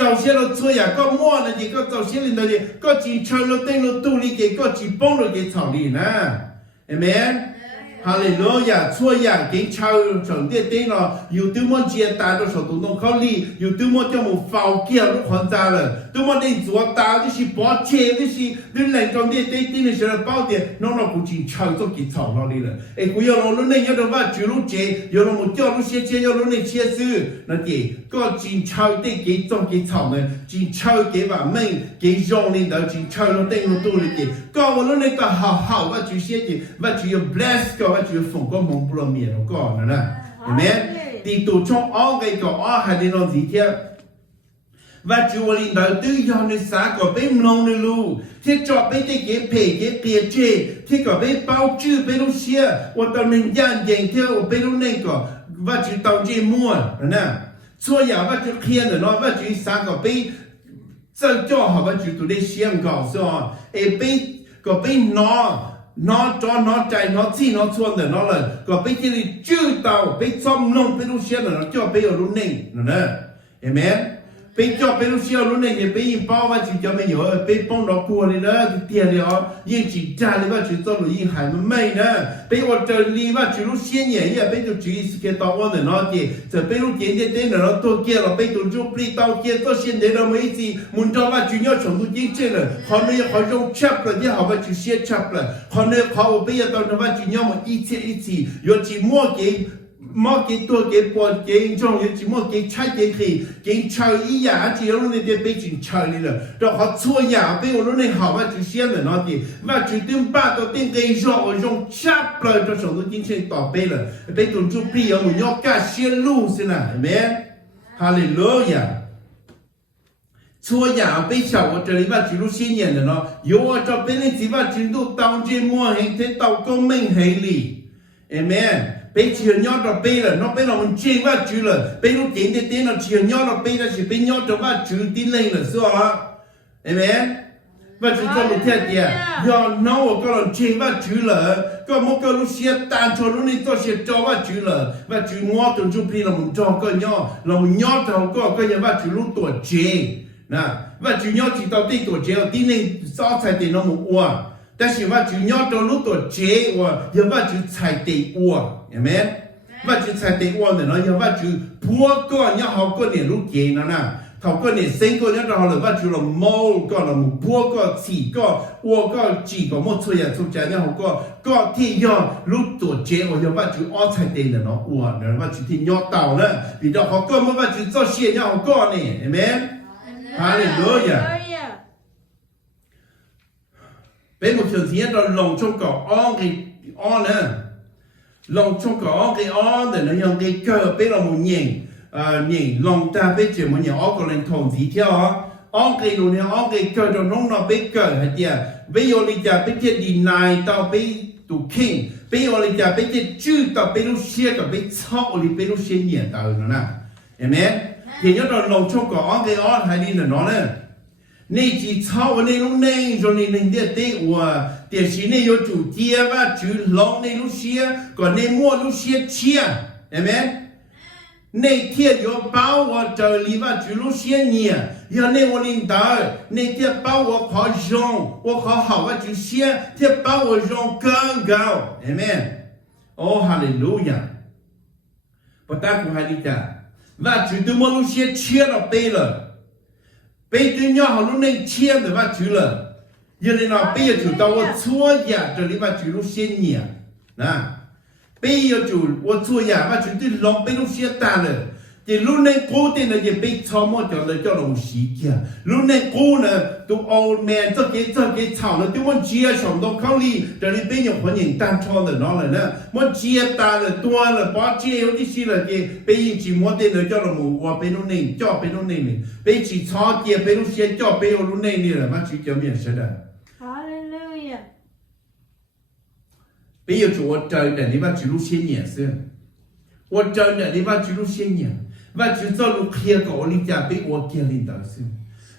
giàu xe nó chơi à có mua là gì có giàu xe lên đó gì có chỉ chơi nó tên nó tu lý cái có chỉ bông nó cái thảo lý nè amen hallelujah chơi à cái chơi trong địa tên nó yêu tu muốn chia ta đó số tụng đông khâu lý yêu tu muốn cho một phao kia nó hoàn ra rồi tu muốn đi chúa ta cái gì bỏ chế cái gì đến lại trong địa tên này sẽ là bao tiền nó cũng chỉ chơi cho cái thảo nó đi rồi ấy cũng yêu nó lúc này nhớ đượcว่าchủ lúc chế yêu nó một cho lúc xe chế yêu lúc này chia sư là gì có chỉ chơi để cái trong cái thảo này chỉ chơi cái và mình cái dùng lên đó chỉ chơi nó tên nó tu lý cái có lúc này có hảo và chủ xe gì và chủ yêu bless có và chủ phong có mong bùa miệng nó có nữa nè amen thì tụ trong ó cái có ó hay đi nó gì thế và chú linh đạo tư do nơi xã có bên nông nơi lu thiết cho bên cái phê cái bìa chê thiết có bên bao chư bên lúc xia và tàu nên gian dành theo bên lúc này có và chú tàu chê mua nè xua nhà và chú khiên rồi nó và chú xã có bên sợ cho họ và chú tụi đây xiêm gạo so bên có bên nó cho nó chạy nó chi nó xuân rồi nó là có bên cái chư tàu bên xóm nông bên lúc xia rồi nó cho bên ở lúc này nè amen bây giờ bây giờ lúc này thì bây giờ bao và chỉ cho mình hiểu bây bông nó cua này đó tiền thì họ yên chỉ trả lại và chỉ cho nó yên hải mới mấy nữa bây giờ trời đi và chỉ lúc xuyên nhẹ vậy bây giờ chỉ cái tàu này nó thì giờ bây giờ tiền tiền tiền nó tôi kia là bây giờ chụp đi tàu kia tôi xuyên để nó mấy gì muốn cho và chỉ nhớ chồng tôi chính trên rồi họ nói họ dùng chắp rồi chứ họ và chỉ xuyên chắp rồi họ nói họ bây giờ tàu nó và chỉ nhớ một ít gì rồi chỉ mua cáiตัวเก็บปวดเก็บจงยังจีมั่วเก็บใช้เก็บขี้เก็บเชยอีหยาจีเราเนี่ยเดี๋ยวไปจินเชยเลยเราเขาช่วยหยาไปเราเนี่ยหาว่าจีเสียเลยเนาะที่ว่าจีตึ้งป้าตัวตึ้งเกยจงจงชับเลยเราส่งตัวจริงเช่นต่อไปเลยไปตุนจุปรีเอาหมุนยอกกาเสียลูสินะเห็นไหมฮาเลลูยาช่วยหยาไปชาวจะเรียกว่าจีรู้เสียเนี่ยเนาะโยจะเป็นจีว่าจีดูตาวจีมั่วเห็นเท่ตาวก็ไม่เฮลีเห็นไหมbây giờ nhớ đó bây là nó bây là mình chơi vào chữ là bây lúc tiền để tiền nó chiều nhớ đó bây là chỉ bây nhớ đó vào chữ tin lên là sao amen và chúng ta lúc theo kia do nó có lần chơi vào chữ là có một cái lúc xia tan cho lúc này tôi sẽ cho vào chữ là và chữ ngõ từ chung phi là mình cho cái nhớ là mình nhớ đâu có cái nhớ vào chữ lúc tuổi chế nè và chữ nhớ chỉ tao tin tuổi chế tin lên sao phải tiền nó một uổng但是ว่าจุญอตัวรู้ตัวเจ้ว่าอย่าว่าจุใช้ตีอ้วนเห็นไหมว่าจุใช้ตีอ้วนเนี่ยเนาะอย่าว่าจุพัวก็เนี่ยเขาก็เนี่ยรู้เก่งนะเขาก็เนี่ยเซ็งก็เนี่ยเราเลยว่าจุเราโม่ก็เราหมู่พัวก็ฉีก็อ้วนก็จีก็มั่วช่วยทุกใจเนี่ยเขาก็ที่ยอรู้ตัวเจ้ว่าอย่าว่าจุอ้อใช้ตีเนี่ยเนาะอ้วนเนี่ยว่าจุที่ยอเต่าเนี่ยพี่น้องเขาก็ไม่ว่าจุเจ้าเชี่ยเนี่ยเขาก็เนี่ยเห็นไหมฮาเลลูยาเป็นmột trường thiên đó lòng trong cỏ on cái on nè lòng trong cỏ on cái on để nó dùng cái cờ bên là một nhện lòng ta bên chỉ một nhện on còn lên thòng gì theo on cái đồ này on cái cờ đó nó bên cờ hay gì bây giờ đi chả bên chỉ deny tao bên tụ king bây giờ đi chả bên chỉ chữ tao bên lúc xia tao bên sau đi bên lúc xia nhện tao nó nè amen thì nhớ đó lòng trong cỏ on cái on hay đi là nó nèนี่จีเช่าในลูกเน่งจนในเดียเตว่าเดี๋ยวชีนี่ยจู่เทียว่าจู่ลองในลูกเชียก่อนในมั่วลูกเชียเชียเห็นไหมในเทียยเป้าว่าเจอลีว่าจู่ลูกเชียเนี่ยยังในวันลินดาในเทียเป้าว่าขอจงว่าขอหาว่าจู่เชียเทียเป้าว่าจงเกินเก่าเห็นไหมโอ้ฮาเลลูยาพระตาคุณฮาลิกาว่าจู่ตัวมั่วลูกเชียเชียเราไปเลยbây giờ họ lúc này chia để bắt chữ là giờ này nó bây giờ chủ tao tôi chua nhà cho đi bắt chữ lúc xuyên nhỉ nè bây giờ chủ tôi chua nhà bắt chữ thì lòng bây lúc xuyên ta rồi thì lúc này cố tình là gì bây cho mọi cho lời cho lòng xí kia lúc này cố là tụi old man cho cái thảo là tụi muốn chia sống đông không đi cho đi bây giờ có những tan cho là nó là nè muốn chia ta là tua là bỏ chia yếu đi xí là gì bây giờ chỉ muốn tên là cho là một và bây lúc này cho bây lúc này này bây chỉ cho kia bây lúc xuyên cho bây lúc này này là bắt chữ cho miệng sẽ đấy Hallelujah bây giờ chủ trời để đi bắt chữ lúc xuyên nhẹ xưa我真的你把记录写呢，把就走路开个你家被我建立到是，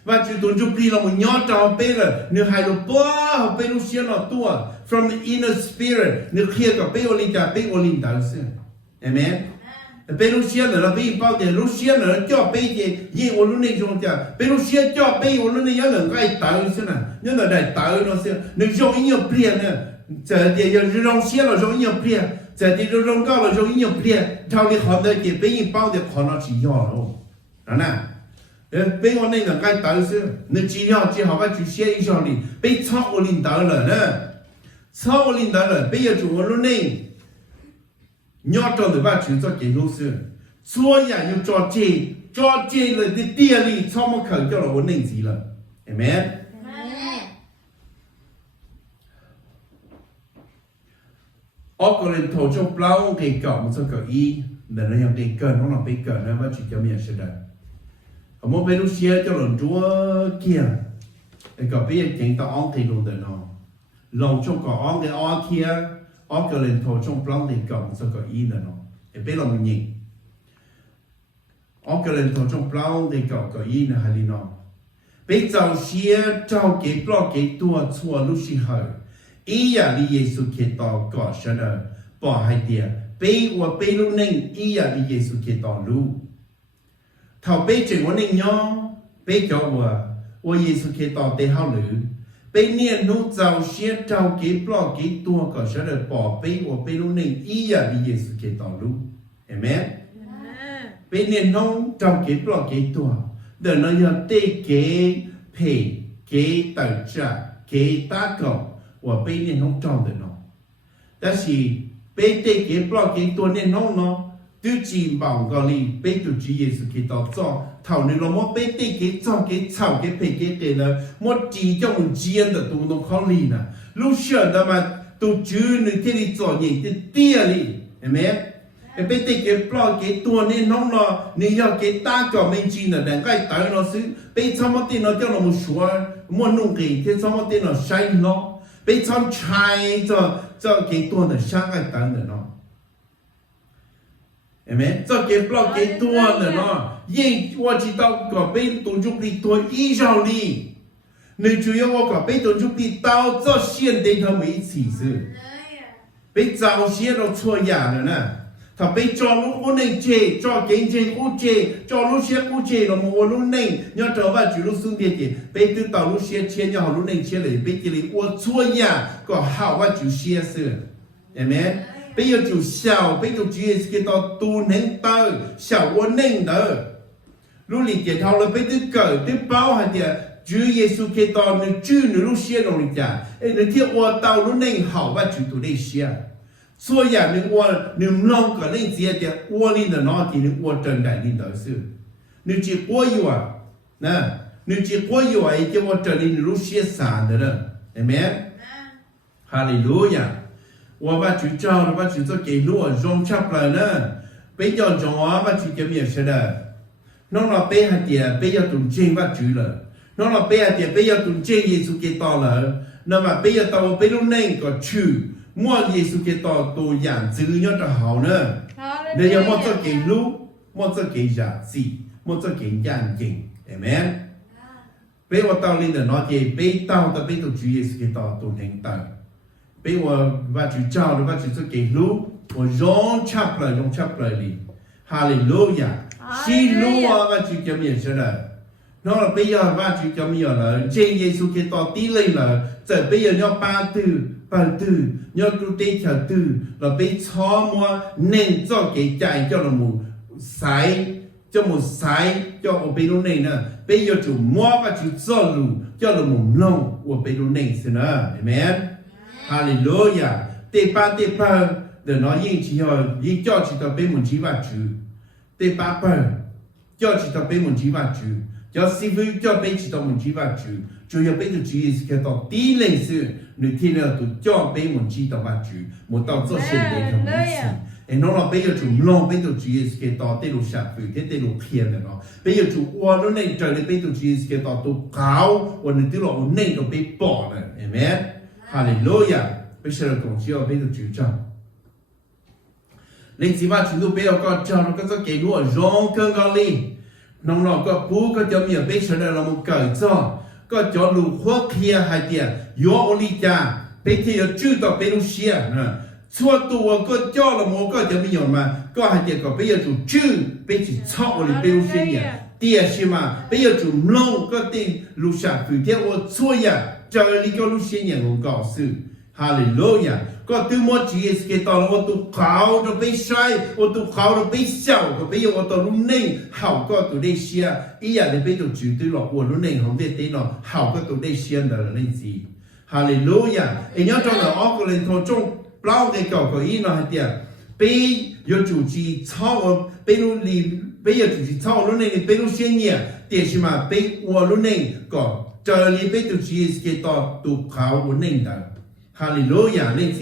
把就东就比了我鸟照背了，你还有不被路写了多 ，from the inner spirit， 你开个被我你家被我领导是，amen。被路写了，被包的路写了，叫被的，因我路那种的，被路写叫被我路那要能爱导是呢，要能来导那是，你容易要变呢，这的要让写了容易要变。在地中中高了时候，一样变，朝里好的给别人包的可能是要了，啊那，别我那个该导是，那只要只好把就写一下里，被超我领导了呢，超我领导了，别要做我路内，鸟找的把就做给路是，所以要做这了的店里超么口叫了我内急了，amen。ở Corinto trong bao cái cổng cho cái y để nó yang cái cờ nó là cái cờ nó và chỉ cho mình sẽ được ở một bên lúc xưa cho lần chúa kia để có biết chính tao ông thì luôn được nó lòng trong có ông cái ông kia ông cái lên thầu trong plong thì cộng sẽ có ý nữa nó để biết lòng nhìn ông cái lên thầu trong plong thì cộng có ý nữa hay đi nó biết giàu xưa trao cái plong cái tua chua lúc xưa hơi ý là đi Giêsu Kitô có sẽ được bỏ hai tiền bây và bây lúc này ý là đi Giêsu Kitô luôn thầu bây chuyện của mình nhau bây cho và Giêsu Kitô để hao lử bây niên nút giàu xía trao cái plot cái tua có sẽ được bỏ bây và bây lúc này ý là đi Giêsu Kitô luôn amen bây niên nông trao cái plot cái tua để nó giờ tê cái phe cái tài trợ cái tác động và bây niên nông trao được nó đó là bây tê cái plot cái tua niên nông nó tự chỉ bảo gọi đi bây tu chỉ Giêsu Kitô cho thầu này nó một bây tê cái cho cái chảo cái phe cái tê là một chỉ cho một chiên的都能考虑呢lúc xưa đó mà tu chữ này thế đi cho những cái tia đi amen bây tê cái plot cái tua nên nông nó nên要给大家们知呢能该当老师bây sao mà tên nó cho nó một số một nông cái thế sao mà tên nó sai nó bây sao trái cho cái tua nó sang cái tán的nó amen 这给不了给多的呢因我知道个被动作比多以上的你主要我个被动作比到这现代他没起是被早些都错呀了呢他被抓入我那接抓给接我接抓入些我接了么我入内要找吧就入兄弟的被对到入些钱要好入内钱了被这里我错呀个好我就些是 amen bây giờ chủ sao bây giờ chủ Giêsu Kitô tu nên tơ sao quân nên tơ lúc lịch tiền thao là bây giờ cởi tới bao hạt tiền chủ Giêsu Kitô nên chữ nên lúc xưa rồi lịch trả nên thiết qua tàu lúc nên hảo và chủ tu đây xưa所以啊nên qua nên long cả nên gì tiền qua lên là nó thì nên qua trần đại lên tới sự nên chỉ qua yêu à nè nên chỉ qua yêu à cái qua trần lên lúc xưa sản đó amen hallelujah 我把主照了，把主做给路容插来呢，被叫中啊，把主给面是的，弄了被下点，被要动真把主了，弄了被下点，被要动真耶稣给到了，那么被要到被路那个去，莫耶稣给到都养子要的好呢，你要莫做给路，莫做给养子，莫做给养经 ，amen。被我到领的那些被到的被都主耶稣给到都能到。bây giờ và chủ chào và chủ cho cái lúc và rong chắp lại đi hallelujah xin lúa và chủ cho mình sẽ là nó là bây giờ và chủ cho mình là trên Giêsu Kitô tí lên là giờ bây giờ nhau ba tư nhau tu tế theo tư là bây cho mua nên cho cái chạy cho là một sải cho ở bên lúc này nè bây giờ chủ mua và chủ cho là một nông ở bên lúc này xin amen hallelujah tế ba để nói yên chỉ hỏi yên cho chỉ tao bên một chỉ và chủ tế ba cho chỉ tao bên một chỉ và chủ cho sư phụ cho bên chỉ tao một chỉ và chủ chủ yếu bên chủ Giêsu Kitô tí lên sự người thiên nào tụ cho bên một chỉ tao và chủ một tao cho hiện đại trong lịch sử nó là bây giờ chủ long bây giờ chủ Giêsu Kitô tế lục sạch phụ tế lục thiên này nó bây giờ chủ qua nó này trở lại bây giờ chủ Giêsu Kitô tụ cáo và người tế lục này nó bị bỏ này amen hallelujah bây giờ cũng chỉ ở bên chủ trong nên chỉ mà chúng tôi bây giờ có cho nó có cái lúa rong cơn cao li nông nó có bú có cho mình bây giờ là một cởi cho có cho lũ khoác kia hai tiền yo olicha bây giờ chưa到bên Russia nè chua tua có cho là một có cho mình mà có hai tiền có bây giờ chủ chưa bây giờ chọn ở bên Russia nhỉ tiền gì mà bây giờ chủ long có tiền lũ sạch phụ theo ở chua ya cho đi cho Russia nhỉ một câu sự hallelujah có từ một chỉ cái tao là tụ khảo rồi bây sai tụ khảo rồi bây sau rồi bây giờ tao lúc này hảo có tụ đây xia ý là để bây giờ chịu từ lọ của lúc này không thể thế nào hảo có tụ đây xia đó là nên gì hallelujah anh nhớ trong là óc lên thôi trong bao cái cầu có ý nói tiền bây giờ chủ trì sau bây giờ chủ trì sau lúc này bây giờ xuyên nhỉ tiền gì mà bây giờ lúc này có chờ đi bây giờ chỉ cái tao tụ khảo lúc này đó 哈利路亚，那子，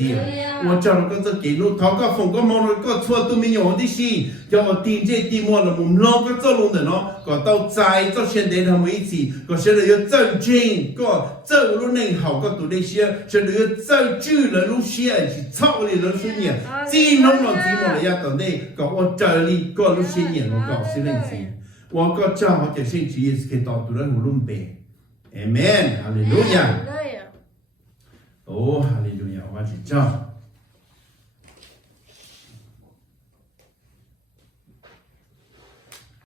我叫那个这给路，他个风个毛了个错都没有的事，叫我地这地末了，我们啷个做路的喏，个到在做现代他们一起，个现在要走正，个走路能好个多那些，现在要走久了路线是操的路数年，只弄了只末了要到那个我这里个路线年我告诉那子，我个这好就先去也是给到多了无论呗，Amen，哈利路亚。哦，哈利路亚，我去讲。